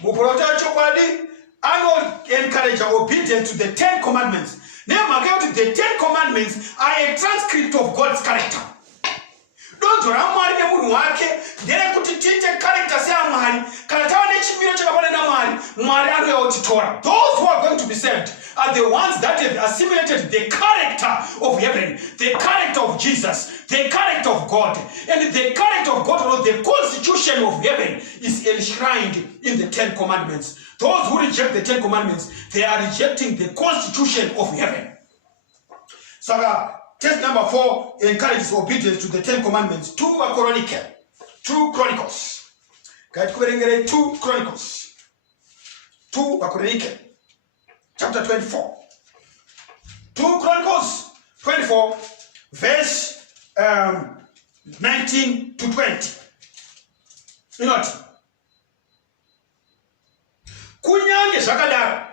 Muprofita chokwadi encourage obedience to the 10 commandments. The 10 commandments are a transcript of God's character. Donzo raMwari nemunhu wake nderekuti tiite character seyaMwari. Kana tava nechimiro chakafanana naMwari, Mwari anoyautitora. Those who are going to be saved are the ones that have assimilated the character of heaven, the character of Jesus, the character of God. And the character of God, or the constitution of heaven, is enshrined in the 10 commandments. Those who reject the 10 commandments, they are rejecting the constitution of heaven. So test number 4 encourages obedience to the 10 commandments. 2 Chronicles. 2 Chronicles. 2 Chronicles. Chapter 24. 2 Chronicles 24, verse 19 to 20. You know what? Kunyange zvakadaro,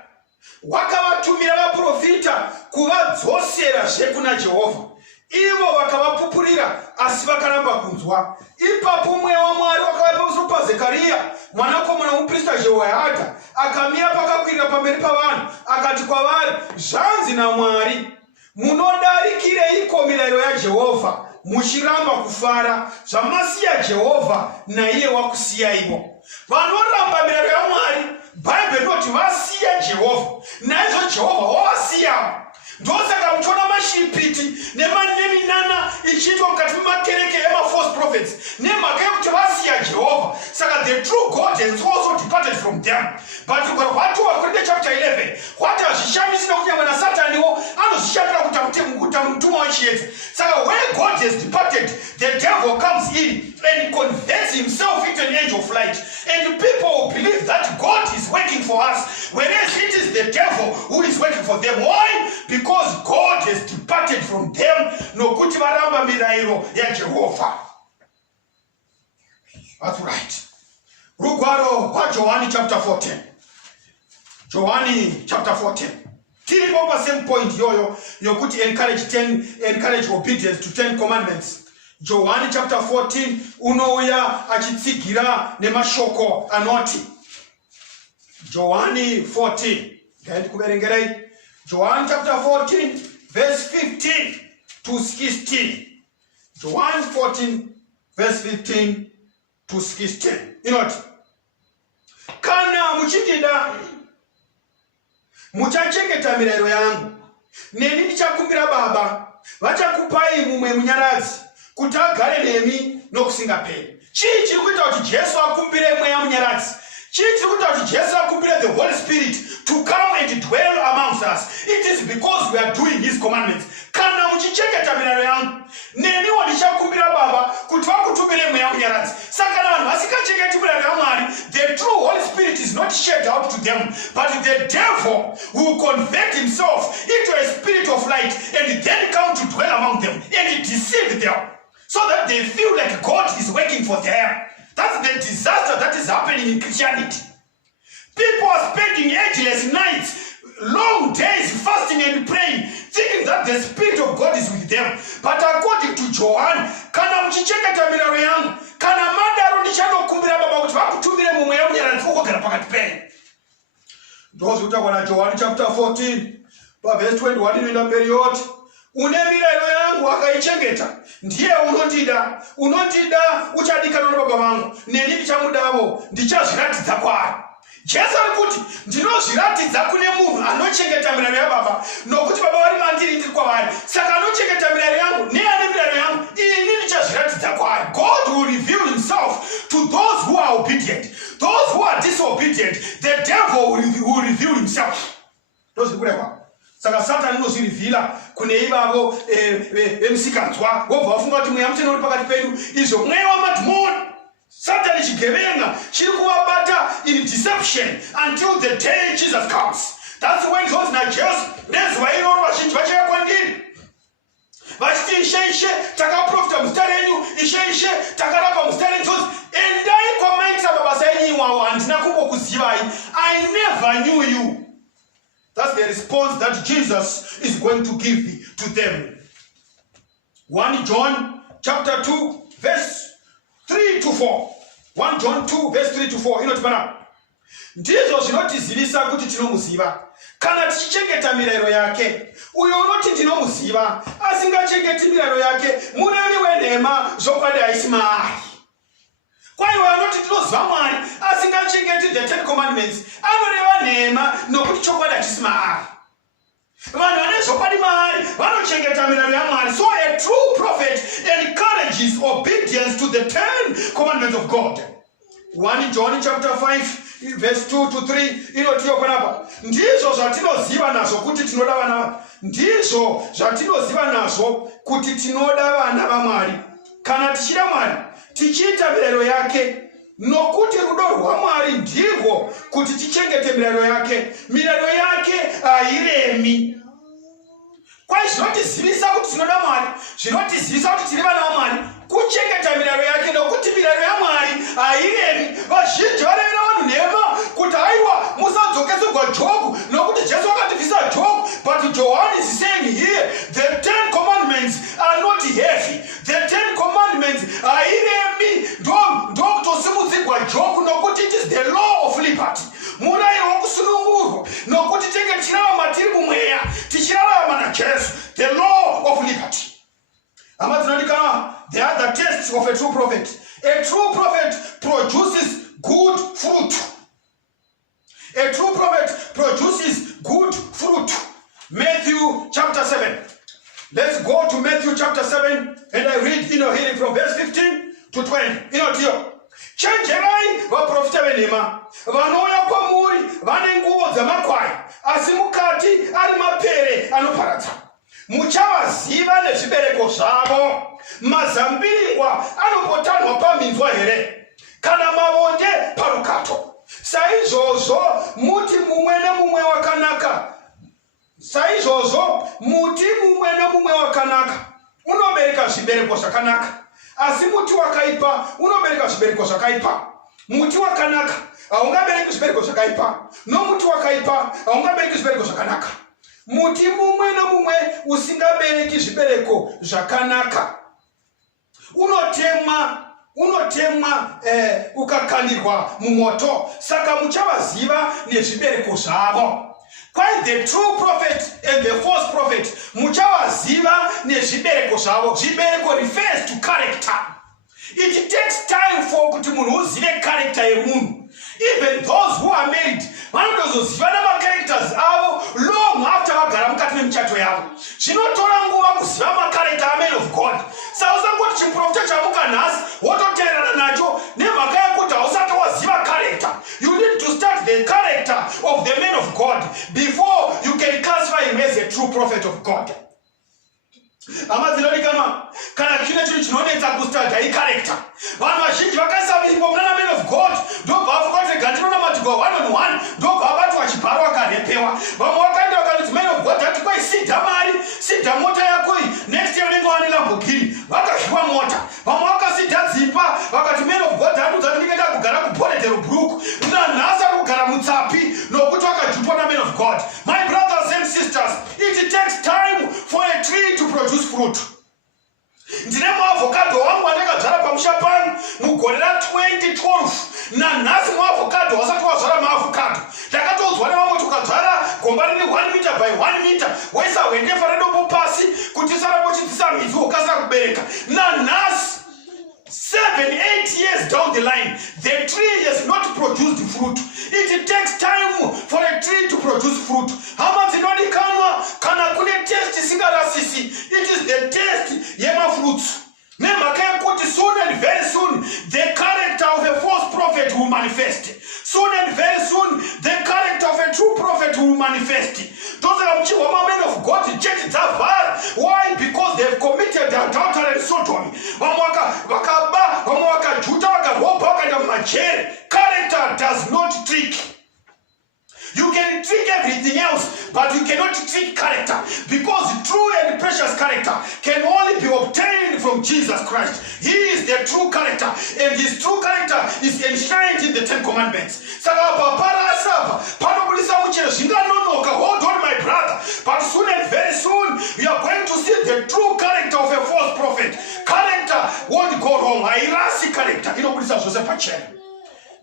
wakavatumira vaprofita kuvadzosera zvekuna Jehovha. Ivo vakavapupurira asi vakaramba kunzwa. Ipapo mweya waMwari wakauya pamusoro paZekaria mwanakomana womuprista Jehoyadha, akamira pakakwirira pamberi pavanhu akati kwavari, zvanzi naMwari, munodarikirei mirayiro yaJehovha muchiramba kufara zvamasiya Jehovha naiye wakusiyaiwo. Vanoramba mirayiro yaMwari, Bible inoti vasiya Jehovha, naizvo Jehovha wavasiya. ndosaka muchona mashipiti neminana ichiitwa mukati memakereke ema-false prophets nemhaka yekuti vasiya Jehovha. Saka the true God has also departed from them. But what 2 Corinthians chapter 11, what hazvishamisi nokuti nyangwe naSataniwo anozvishamira kuita mutumwa wechiedza. Saka when God has departed, the devil comes in and converts himself into an angel of light. And people believe that God is working for us, whereas it is the devil who is working for them. Why? Because God has departed from them. Nokuti varamba mirayiro yaJehovha. That's right. Rugwaro wa Johani chapter 14. Johani chapter 14. Tiripo pa same point yoyo yokuti encourage obedience to 10 commandments. Johani chapter 14 unouya achitsigira nemashoko anoti. Johani 14. Gaiti kuverengerei. John chapter 14 verse 15 to 16. John 14 verse 15 to 16. Inoti. Kana muchitida muchachengeta mirayiro yangu, neni ndichakumbira Baba vachakupai mumwe munyaradzi kuti agare nemi nokusingaperi. Chii chiri kuita kuti Jesu akumbire mweya munyaradzi? Chii chiri kuita kuti Jesu akumbire the Holy Spirit to come and dwell amongst us? It is because we are doing his commandments. Kana muchichengeta mirayiro yangu, neniwo ndichakumbira Baba kuti vakutumire mweya munyaradzi. Saka vanhu vasikachengeti mirayiro yaMwari, the true Holy Spirit is not shed out to them, but the devil will convert himself into a spirit of light and then come to dwell among them and deceive them, so that they feel like God is working for them. That's the disaster that is happening in Christianity. People are spending ageless nights, long days fasting and praying, thinking that the Spirit of God is with them. But according to John, kana muchichengeta mirayiro yangu, kana madaro ndichanokumbira Baba kuti vakutumire mumweya munyaradzi ukogara pakati penyu. Ndozvikuta kana John chapter 14 verse 21 inoenda mberi yoti, une mirayiro yangu akaichengeta ndiye unondida uchadikanwa naBaba vangu, neni ndichamudavo ndichazviratidza kwaari. Jesu ari kuti ndinozviratidza kune munhu anochengeta mirayiro yaBaba, nokuti Baba vari mandiri ndiri kwavari. Saka anochengeta mirayiro yangu neane mirayiro yangu, ini ndichazviratidza kwaari. God will reveal himself to those who are obedient. Those who are disobedient, the devil will reveal himself. Those who are. Saka Satan anozvirivhira kune ivavo vemusikanzwa, wobva wafunga kuti mweya mutsvene uri pakati pedu, izvo mweya wamadhimoni. Satan chigevenga chiri kuvabata in deception until the day Jesus comes. That's when those najesu nezuva iroro vazhinji vachauya kwandiri vachiti ishe takaprofita muzita renyu, ishe takarapa muzita renyu. Endai kwamaitisa mabasa enyu iwawo, handina kumbokuzivai. I never knew you. That's the response that Jesus is going to give to them. 1 John chapter 2 verse 3 to 4. 1 John 2 verse 3 to 4. Inoti pana. Ndizvo zvinotizivisa kuti tinomuziva kana tichichengeta mirayiro yake. Uyo unoti ndinomuziva asingachengeti mirayiro yake, muremi wenhema, zvokwadi haisi maari. Kwaivo anoti tinoziva Mwari asingachengeti the 10 commandments, anoreva nhema nokuti chokwadi hachisi maari. Vanhu vane zvokwadi maari vanochengeta mirayiro yaMwari. So a true prophet encourages obedience to the 10 commandments of God. 1 John chapter 5 verse 2 to 3 inotiyo panapa. Ndizvo zvatinoziva nazvo kuti tinoda vana. Ndizvo zvatinoziva nazvo kuti tinoda vana vaMwari. Kana tichida Mwari, tichiita mirayiro yake, nokuti rudo rwaMwari ndirwo kuti tichengete mirayiro yake. Mirayiro yake hairemi. Kwai zvinotizivisa kuti tinoda Mwari, zvinotizivisa kuti tiri vana vaMwari, kuchengeta mirayiro yake, nokuti mirayiro yaMwari hairemi. Vazhinji varevera vanhu nhema kuti aiwa musadzokesegwa jogu, nokuti Jesu akativhisa jogu. But John is saying here, the 10 commandments are not heavy. The 10 commandments hairemi. Ndokutosimudzirwa jogu, nokuti it is the law of liberty. Murayiro wokusunungurwa, nokuti tenge tichirarama tiri mumweya, tichirarama naJesu, the law of liberty. They are the tests of a true prophet. A true prophet produces good fruit. A true prophet produces good fruit. Matthew chapter 7. Let's go to Matthew chapter 7 and I read hearing from verse 15 to 20. Chenjerai vaprofita venhema vanouya kwamuri vane nguo dzamakwai asi mukati ari mapere anoparadza. Muchavaziva nezvibereko zvavo. Mazambiringwa anopotanhwa paminzwa here kana mavonde parukato. Saizvozvo muti mumwe nemumwe wakanaka unobereka zvibereko zvakanaka, asi muti wakaipa unobereka zvibereko zvakaipa. Muti wakanaka haungabereki zvibereko zvakaipa, nomuti wakaipa haungabereki zvibereko zvakanaka. Muti mumwe nemumwe usingabereki zvibereko zvakanaka unotemwa ukakandirwa mumoto. Saka muchavaziva nezvibereko zvavo. Quite the true prophet and the false prophet muchavaziva nezvibereko zvavo. Zvibereko refers to character. It takes time for kuti munhu uzive character yemunhu. Even those who are married vanozoziva namacharacters avo long after vagara mukati memichato yavo. Zvinotora nguva kuziva macharacter amen of God. Sausangoti chimuprofita chamuka nhasi wototeerana nacho nemhaka yekuti hausati waziva character. You need to start the character of the man of God before you can classify him as a true prophet of God. Kana kine chinhu chinonetsa kustarta icharacter. Vanhu vazhinji vakasavirirwa muna man of God ndobva vafukwatega ndinonamatigwa 1-on-1 ndobva vabatwa chibharo vakarepewa. Vamwe vakaenda vakanzi man of God ati kwai sidha mari sidha mota yako iyi next year unenge wane Lamborghini vakazviwa mota. Vamwe vakasidha dzimba vakati man of God anudza kuti ndingenda kugara kuBonedero Brook nanhasi ari kugara mutsapi nokuti vakajutwa naman of God. My brothers and sisters, it takes time for a tree to produce fruit. Ndine muavocado wangu wandakadzara pamusha pano mugore ra2012 nanhasi muavocado wasati wazvara muavocado. Ndakatodzwa nevamwe tukadzara gomba rine 1 meter by 1 meter waisa hwendefa redopo pasi kuti sarapochidzisa midzi wokasira kubereka. Nanhasi 7-8 years down the line, the tree has not produced fruit. It takes time for a tree to produce fruit. Hama dzinodikanwa kana kune taste isingarasisi. It is the taste yemafruits. Nemhaka yekuti soon and very soon the character of a false prophet will manifest. Soon and very soon the character of a true prophet will manifest. Those are the men of God church dzavhara. Why? Because they have committed adultery and sodomy. Vakaba, vakajuta, vakaropa, vakaenda mumajere. Character does not trick. You can trick everything else, but you cannot trick character, because true and precious character can only be obtained from Jesus Christ. He is the true character, and his true character is enshrined in the 10 Commandments. Hold on, my brother, but soon and very soon we are going to see the true character of a false prophet. Character won't go wrong. Irasi character.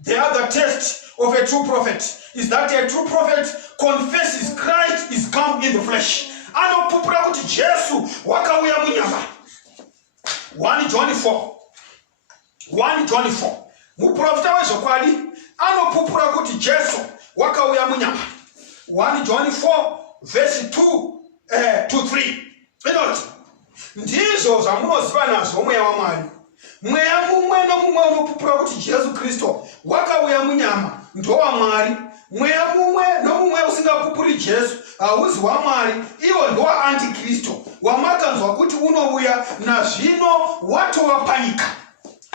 The other test of a true prophet is that a true prophet confesses Christ is come in the flesh. Anopupura kuti Jesu wakauya munyama. 1 John 4. Muprofita wezvokwadi anopupura kuti Jesu wakauya munyama. 1 John 4 verse 2 to 3. Inoti ndizvo zvamunoziva nazvo mweya waMwari. Mweya mumwe nomumwe unopupura kuti Jesu Kristo wakauya munyama ndowaMwari. Mweya mumwe nomumwe usingapupuri Jesu hauzi waMwari, iwo ndowa Antikristo wamakanzwa kuti unouya, nazvino watova panyika.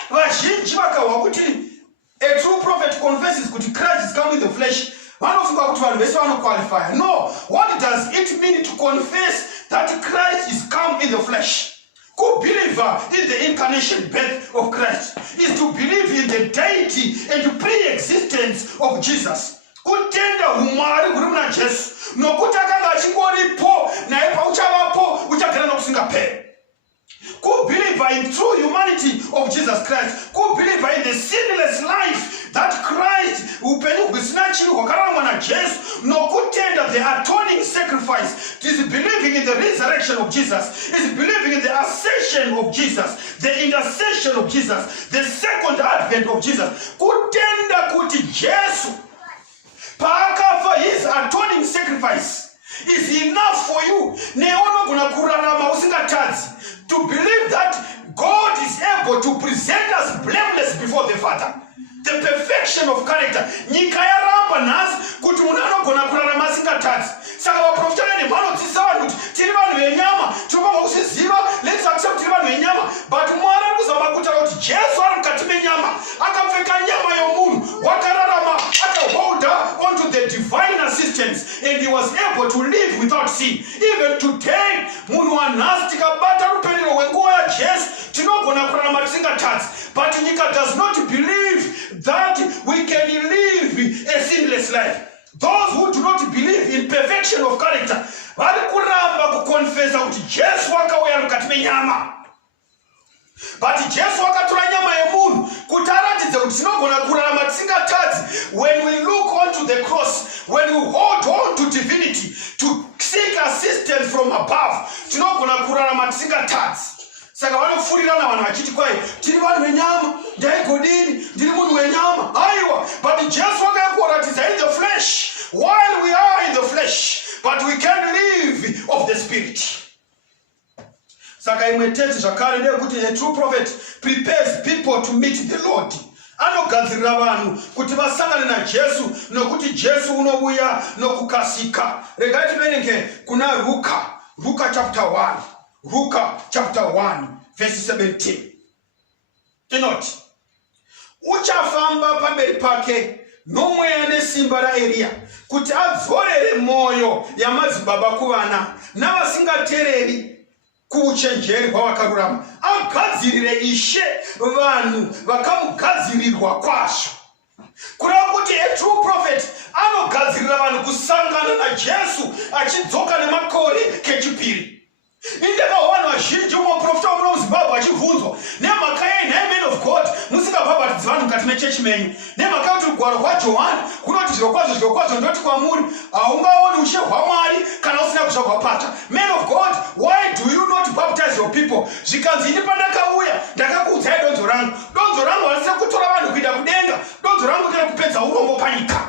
Vazhinji vakahwa kuti a true prophet confesses kuti Christ is come in the flesh, vanofunga kuti vanhu vese vanoqualify. No, what does it mean to confess that Christ is come in the flesh? To believe in the incarnation birth of Christ is to believe in the deity and pre-existence of Jesus. Kutenda humwari huri muna Jesu nokuti akanga achingoripo naye pauchavapo uchagara nokusingaperi. Who believe in true humanity of Jesus Christ, who believe in the sinless life that Christ upenyu husina hwakaramwa naJesu nokutenda the atoning sacrifice, is believing in the resurrection of Jesus, is believing in the ascension of Jesus, the intercession of Jesus, the second advent of Jesus. Kutenda kuti Jesu paakafa, his atoning sacrifice, is enough for you. To believe that God is able to present us blameless before the Father. The perfection of character. Nyika yaramba nasi kuti munhu anogona kurarama asingatadzi. Saka vaprofita vanotisa vanhu kuti tiri vanhu venyama, tinobva kuzviziva, let's accept tiri vanhu venyama, but Mwari ari kuzama kutaura kuti Jesu ari mukati menyama, akapfeka nyama yomunhu, wakararama, akaholda onto the divine assistance, and he was able to live without sin. Even today, munhu wanhasi tikabata rupenero rwenguva yaJesu, tinogona kurarama tisingatadzi, but nyika does not believe that we can live a sinless life. Those who do not believe in perfection of character, vari kuramba kukonfesa kuti Jesu akauya mukati menyama. But Jesu akatora nyama yemunhu kuti aratidze kuti tinogona kurarama tisingatadzi. When we look onto the cross, when we hold on to divinity, to seek assistance from above, tinogona kurarama tisingatadzi. Saka vanofurirana vanhu vachiti kwai tiri vanhu venyama, ndaigodini, ndiri munhu wenyama. Aiwa, but Jesu akakuratidza in the flesh, while we are in the flesh, but we can live of the spirit. Saka imwe tete zvakare ndeyekuti a true prophet prepares people to meet the Lord. Anogadzirira vanhu kuti vasangane naJesu, nokuti Jesu unouya nokukasika. Regai tiverenge kuna Luka chapter 1. Luke chapter 1 verse 17. Inoti uchafamba pamberi pake nomweya nesimba raEriya kuti adzorere mwoyo yamadzibaba kuvana navasingatereri kuuchenjeri hwavakarurama, agadzirire Ishe vanhu vakamugadzirirwa kwazvo. Kureva kuti a true prophet anogadzirira vanhu kusangana naJesu achidzoka nemakore kechipiri. Indakaona vazhinji muprofita womuno muZimbabwe achibvunzwa nemhaka yei nhaye men of God musingabhabhatidzi vanhu mukati mechechi menyu, nemhaka yekuti rugwaro rwaJohani kunoti zvirokwazvo ndoti kwamuri haungaoni ushe hwaMwari kana usina kusha kwapata. Men of God, why do you not baptize your people? Zvikanzi ini pandakauya ndakakuudzai donzo rangu. Donzo rangu harisina kutora vanhu kuenda kudenga, donzo rangu nderekupedza urombo panyika.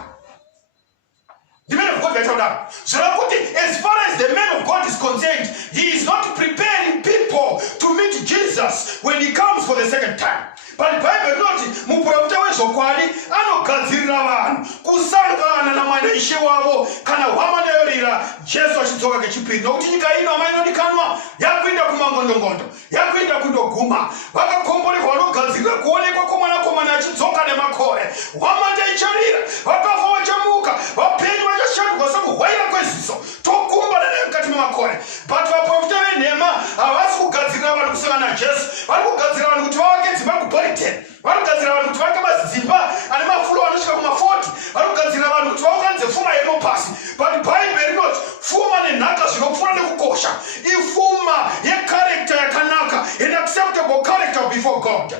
The man of God, as far as the man of God is concerned, he is not preparing people to meet Jesus when he comes for the second time. But Bible noti muprofita wezvokwadi anogadzirira vanhu kusangana namwana Ishe wavo kana hwama ndayorira Jesu achidzoka kechipiri. Nokuti nyika ino amainodikanwa yakuenda kumangondongondo, yakuenda kundoguma. Vakakomborerwa vanogadzirira kuonekwa kwomwanakomana achidzoka nemakore. Hwama ndaicharira, vakafa vachamuka, vapenyu vachashanduka sokuhwaira kweziso, tokumbana naye mukati memakore. But vaprofita venhema havasi kugadzirira vanhu kusangana naJesu, vari kugadzirira vanhu kuti vavake dzimba kuBariton, vari kugadzirira vanhu kuti vavake madzimba ane mafulo anosvika kuma40, vari kugadzirira vanhu kuti vaunganidze pfuma yenopasi. But Bible rinoti pfuma nenhaka zvinopfuura nekukosha ipfuma yekarekta yakanaka, an acceptable character before God.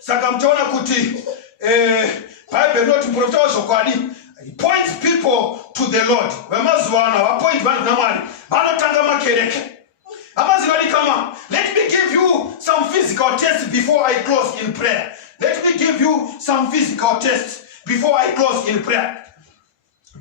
Saka muchaona kuti Bible rinoti muprofita wezvokwadi he points people to the Lord. Vemazuva ano vapoint vanhu naMwari vanotanga makereke. Let me give you some physical tests before I close in prayer. Let me give you some physical tests before I close in prayer.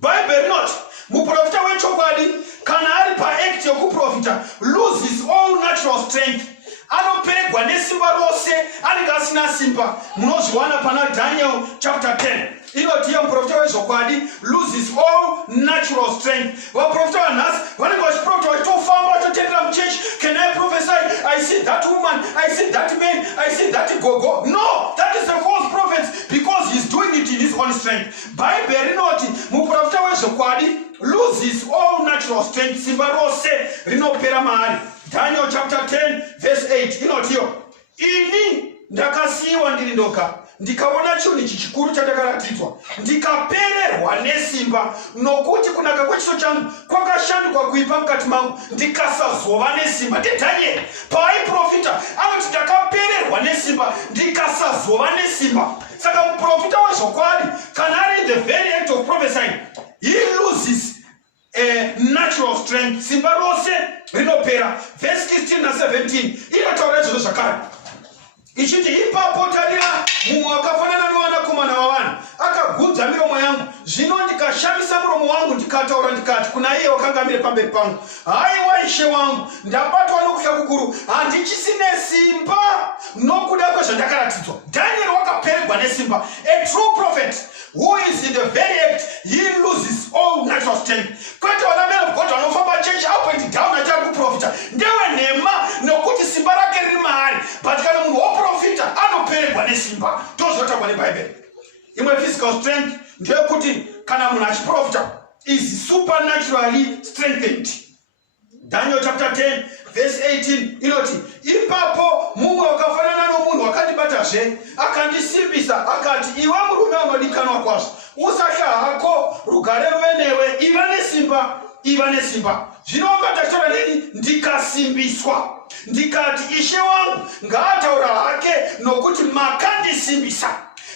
Bible not muprofita wechokwadi kana ari paact yokuprofita loses all natural strength. Anoperegwa nesimba rose anenge asina simba. Munozviwana pana Daniel chapter 10. Inoti muprofita wezvokwadi loses all natural strength. Vaprofita vanhasi vanenge vachiprofita vachitofamba vachitotendera muchechi. Can I prophesy? I see that woman, I see that man, I see that gogo. No, that is a false prophet because he's doing it in his own strength. Bible rinoti muprofita wezvokwadi loses all natural strength. Simba rose rinopera maari. Daniel chapter 10 verse 8 inotiyo ini ndakasiyiwa ndiri ndoga ndikaona chinhu ichi chikuru chandakaratidzwa ndikapererwa nesimba nokuti kunaka kwechiso changu kwakashanduka kuipa mukati mangu ndikasazova nesimba. NdiDaniel paaiprofita anoti ndakapererwa nesimba ndikasazova nesimba. Saka muprofita wezvokwadi kana ari in the very act of prophesying he loses a natural strength. Simba rose rinopera. Verse 16 na 17 inotaura zvinhu zvakare ichiti ipapo mumwe akafanana nevanakomana vavanhu akagudza miromo yangu, zvino ndikashamisa muromo muromo wangu ndikataura ndikati kuna iye wakangamire pamberi pangu, haiwa Ishe wangu, ndabatwa nokutya kukuru, handichisine simba nokuda kwezvandakaratidzwa. Daniel wakapererwa nesimba. A true prophet who is in the very act, he loses all natural strength. Kwete vana men of God vanofamba church up and down achari kuprofita ndewe nhema nokuti simba rake riri mahari, but kana munhu woprofita anopererwa nesimba. Ndozvotaurwa neBhaibheri. Imwe physical strength ndeyekuti kana munhu achiprofita is supernaturally strengthened. Daniel chapter 10 verse 18 inoti, ipapo mumwe wakafanana nomunhu wakandibatazve akandisimbisa akati, iwe murume unodikanwa kwazvo, usatya hako, rugare ruve newe, iva nesimba, iva nesimba. Zvino wakataura neni ndikasimbiswa, ndikati Ishe wangu ngaataura hake nokuti makandisimbisa.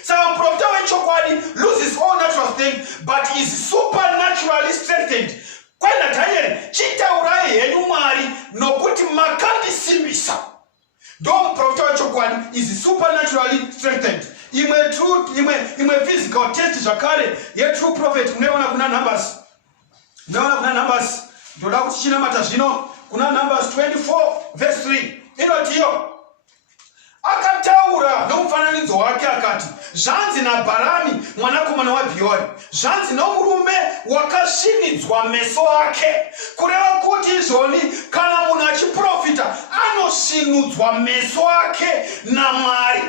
Saka muprofita wechokwadi loses all natural strength but is supernaturally strengthened. Kwena Daniel, chitaurai henyu Mwari nokuti makandisimbisa. Ndo muprofita wechokwadi is supernaturally strengthened. Imwe physical test zvakare ye true prophet munoona kuna Numbers. Munoona kuna Numbers. Ndoda kuti chinamata zvino kuna Numbers 24 verse 3. Inotiyo akataura nomufananidzo wake akati, zvanzi naBharami mwanakomana waBheori, zvanzi nomurume wakasvinidzwa meso ake. Kureva kuti izvoni kana munhu achiprofita anosvinudzwa meso ake naMwari.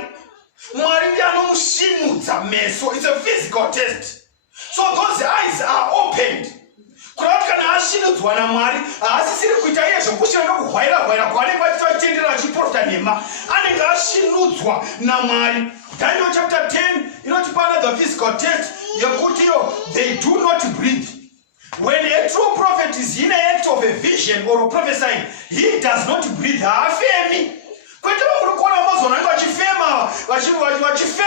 Mwari ndiye anomusvinudza meso. It's a physical test. So those eyes are opened. Kureva kuti kana asvinudzwa naMwari haasisiri kuita iye zvokushira nokuhwaira-hwaira kwaanenge achitendera achiprofita nhema, anenge asvinudzwa naMwari. Daniel chapter 10 inotipa another physical test yekutiyo they do not breathe. When a true prophet is in the act of a vision or a prophesying, he does not breathe. Haafemi. Kwete vamuri kuona mazona anga vachifema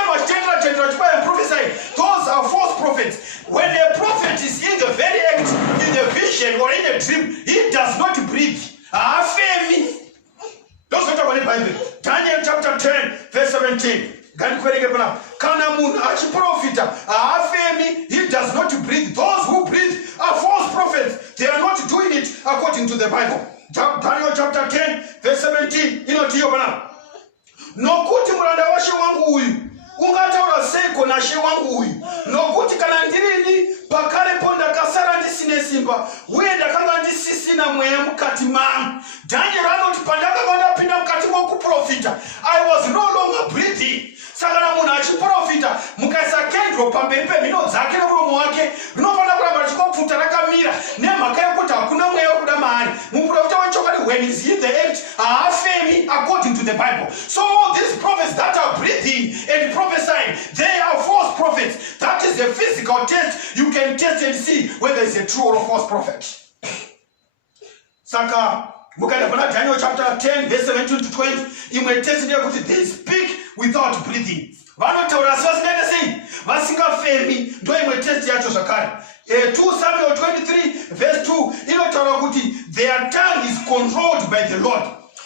vachitendera chikwaya prophesying. Those are false prophets. When a prophet is in the very act, in the vision or in a dream, he does not breathe. Haafemi. Those are what the Bible. Daniel chapter 10 verse 17. Kana munhu achiprofita haafemi, he does not breathe. Those who breathe are false prophets. They are not doing it according to the Bible. Daniel chapter 10 verse 17 inotiyo bana, nokuti muranda washe wangu uyu ungataura seiko nashe wangu uyu, nokuti kana ndirini pakarepo ndakasara ndisine simba uye ndakanga ndisisina mweya mukati mangu. Daniel anoti pandakanga ndapinda mukati mokuprofita I was no longer breathing. Saka na munhu achiprofita mukaisa kendro pamberi pemhino dzake nomuromo wake rinofanira kuramba richikopfuta rakamira nemhaka yekuti hakuna mweya wekuda maari. Muprofita wechokwadi when is in the act haafemi according to the Bible. So these prophets that are breathing and prophesying, they are false prophets. That is the physical test. You can test and see whether it's a true or a false prophet. Saka mukaenda pana Daniel chapter 10 verse 17 to 20, imwe test ndeyekuti they speak without breathing. Vanotaura asi vasingaita sei, vasingafemi. Ndo imwe test yacho zvakare. 2 Samuel 23 verse 2 inotaura kuti their tongue is controlled by the Lord.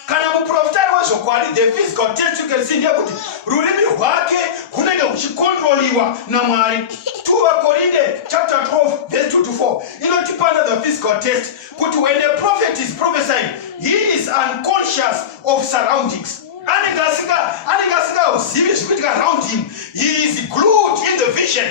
Kana muprofitari wezvokwadi, the physical test you can see ndeyekuti rurimi rwake runenge ruchikontroliwa naMwari. 2 Korinde chapter 12 verse 2 to 4 inotipa another physical test kuti when a prophet is prophesying, he is unconscious of surroundings. Anenge asingazivi zvikuitika around him. He is glued in the vision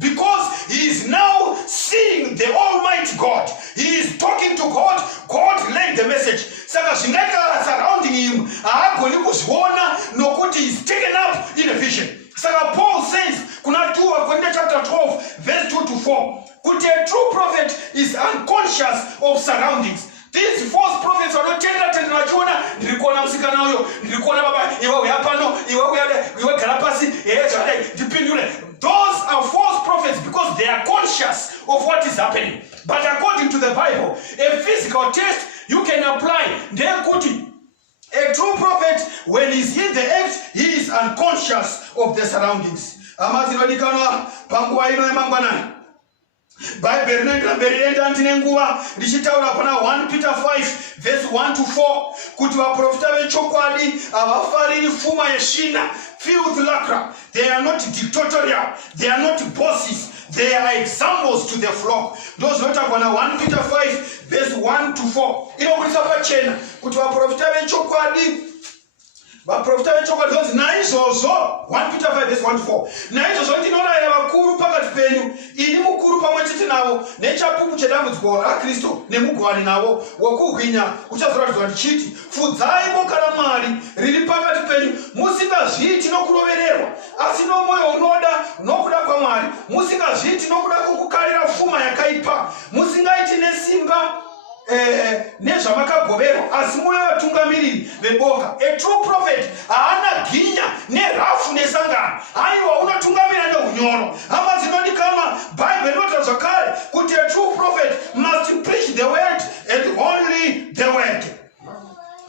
because he is now seeing the Almighty God. He is talking to God. God laid the message. Saka zvingaita surrounding him haagoni kuzviona nokuti he is taken up in a vision. Saka Paul says kuna 2 Corinthians chapter 12 verse 2 to 4 kuti a true prophet is unconscious of surroundings. These false prophets are not tendera vachiona ndiri kuona musikana uyo, ndiri kuona baba iwe uya pano, iwe gara pasi, zvadai ndipindure. Those are false prophets because they are conscious of what is happening. But according to the Bible, a physical test you can apply ndeyekuti a true prophet, when he's in the act, he is unconscious of the surroundings. Amazinodikanwa panguva ino yemangwanani. Bible rinoenda mberi enda ndine nguva ndichitaura pana 1 Peter 5 verse 1 to 4 kuti vaprofita vechokwadi havafariri pfuma yesvina, filled with lucre. They are not dictatorial. They are not bosses. They are examples to the flock. Those not have 1 Peter 5 verse 1 to 4. Inokulisa pachena kuti vaprofita vechokwadi vaprofita vechokwadi zonzi naizvozvo 1 Peter 5 verse 1 to 4. Naizvozvo ndinorayira vakuru pakati penyu, ini mukuru pamwe chete navo nechapupu chedambudziko raKristu nemugovani navo wokubwinya uchazoratidzwa ndichiti, fudzai boka raMwari riri pakati penyu, musingazviiti nokurovererwa asi nomwoyo unoda nokuda kwaMwari, musingazviiti nokuda kwokukarira pfuma yakaipa, musingaiti nesimba nezvamakagoverwa asi muve vatungamiriri veboka. A true prophet haana ginya nerafu nesangano, aiwa unotungamira neunyoro. Hama dzinodikanwa, Bible inotaura zvakare kuti a true prophet must preach the word and only the word.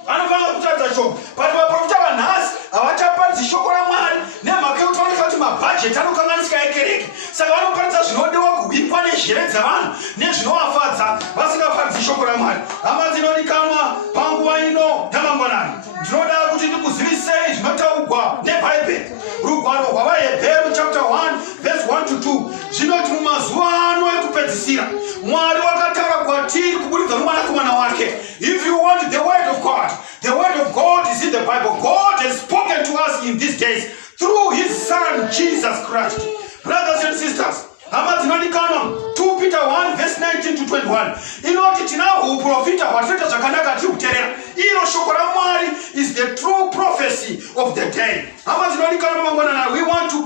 Anofanira kutaridza shoko. But vaprofita vanhasi havachaparidzi shoko raMwari nemhaka yekuti vanofa kuti mabhajeti anokanganisika ekereke, saka vanoparidza zvinodiwa kuhwikwa nezhere dzavanhu nezvinovafadza vasingaparidzi shoko raMwari. Hama dzinodikanwa, panguva ino yamangwanani ndinoda kuti ndikuzivisei zvinotaurwa nebhaibheri. Rugwaro rwavaHebheru chapter 1 verse 1 to 2 zvinoti mumazuva ano ekupedzisira Mwari wakataura kwatiri kubudikidza nomwanakomana wake. If you want the word of God, the word of God is in the Bible. God has spoken to us in these days through his son Jesus Christ. Brothers and sisters, hama dzinodikanwa, 2 Peter 1 verse 19 to 21 inoti tinawo uprofita hwatoita zvakanaka tiri kuteerera. Iro shoko raMwari is the true prophecy of the day. Hama dzinodikanwa mangwanani, we want to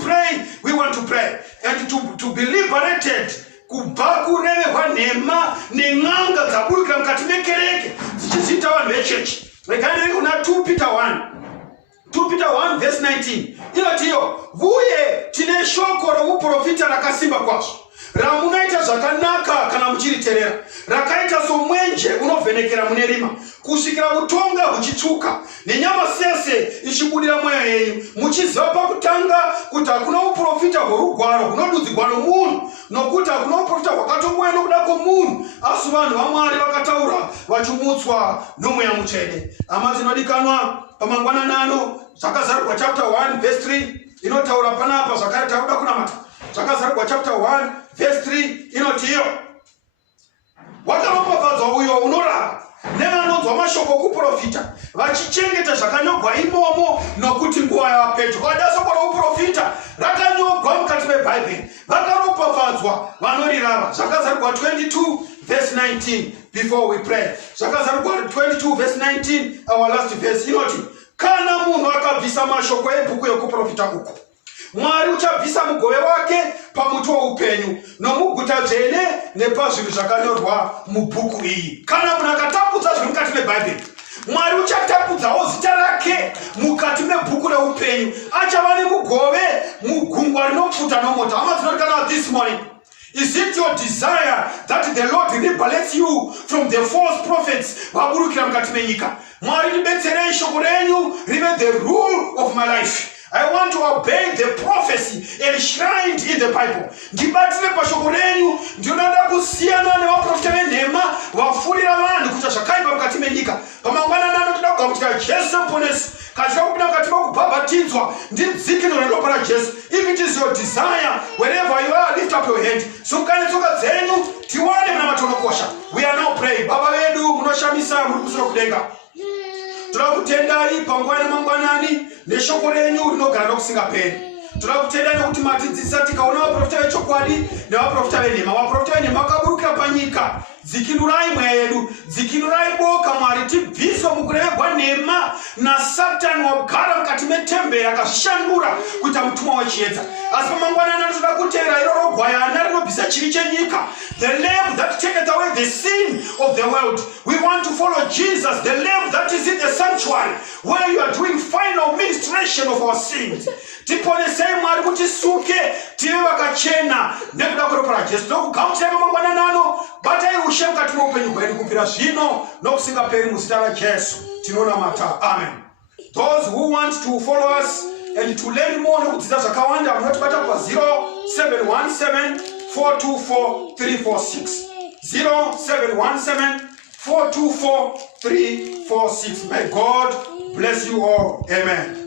pray and to be liberated kubva kureverwa nhema nen'anga dzaburukira mukati mekereke dzichiziita vanhu vechechi. Rekandirei kuna 2 Peter 1 verse 19 inoti iyo, uye tine shoko rouprofita rakasimba kwazvo ramunoita zvakanaka kana muchiriteerera, rakaita somwenje unovhenekera mune rima kusvikira utonga huchitsvuka nenyama sese ichibudira mweya yenyu, muchiziva pakutanga kuti hakuna uprofita hworugwaro hunodudzigwa nomunhu, nokuti hakuna uprofita hwakatongouya nokuda kwomunhu asi vanhu vaMwari vakataura vachimutswa nomweya mutsvene. Hama dzinodikanwa, pamangwanani ano zvakazarurwa chapter 1 verse 3 inotaura panapa zvakare takuda kunamata. Zvakazarurwa chapter 1 verse 3 inoti iyo, wakaropafadzwa uyo unorava nevanonzwa mashoko okuprofita vachichengeta zvakanyogwa imomo nokuti nguva yava pedyo. Kada shoko rouprofita rakanyogwa mukati mebhaibheri, vakaropafadzwa vanorirava. Zvakazarurwa 22 verse 19 before we pray. Zvakazarurwa 22 verse 19 our last verse inoti, kana munhu akabvisa mashoko ebhuku yokuprofita uku, Mwari uchabvisa mugove wake pamuti woupenyu nomuguta dzvene nepazvinhu zvakanyorwa mubhuku iyi. Kana munhu akatapudza zviri mukati mebhaibheri, Mwari uchatapudzawo zita rake mukati mebhuku reupenyu. Achava nemugove mugungwa rinopfuta nomota. Hama dzinodikanwa this morning, is it your desire that the Lord liberates you from the false prophets vaburukira mukati menyika? Mwari ndibetserei shoko renyu rive the rule of my life. I want to obey the prophecy enshrined in the Bible. Ndibatire pashoko renyu, ndinoda kusiyana nevaprofita venhema vafurira vanhu kuita zvakaipa mukati menyika. Pamangwanani ano toda kugamuchira Jesu ponesi, kachira kupinda mukati mokubhabhatidzwa ndidzikinuro neropa raJesu. If it is your desire, wherever you are, lift up your hand. Sungani tsoka dzenyu tiwane munamatonokosha. We are now praying. Baba vedu munoshamisa muri kusura kudenga, toda kutendai panguva yamangwanani neshoko renyu rinogara nokusingaperi. Toda kutendai nekuti matidzidzisa tikaona vaprofita vechokwadi nevaprofita venhema. Vaprofita venhema vakaburukira panyika. Dzikinurai mweya yedu, dzikinurai boka Mwari, tibviswe mukurevegwa nhema naSatani wagara mukati metemberi akazvishandura kuita mutumwa wechiedza. Asi pamangwanani anotoda kuteera iroro gwayana rinobvisa chivi chenyika, the lamb that taketh away the sin of the world. We want to follow Jesus, the lamb that is in the sanctuary where you are doing final ministration of our sins. Tiponesei Mwari mutisuke tive vakachena nekuda kweropa raJesu. Tokugamuchirai pamangwanani ano, batai ushe mukati meupenyu hwedu kubvira zvino nokusingaperi muzita raJesu tinonamata. Amen. Those who want to follow us and to learn more nekudzidza zvakawanda munotibata pa 0717 424 346 0717 424 346. May God bless you all. Amen.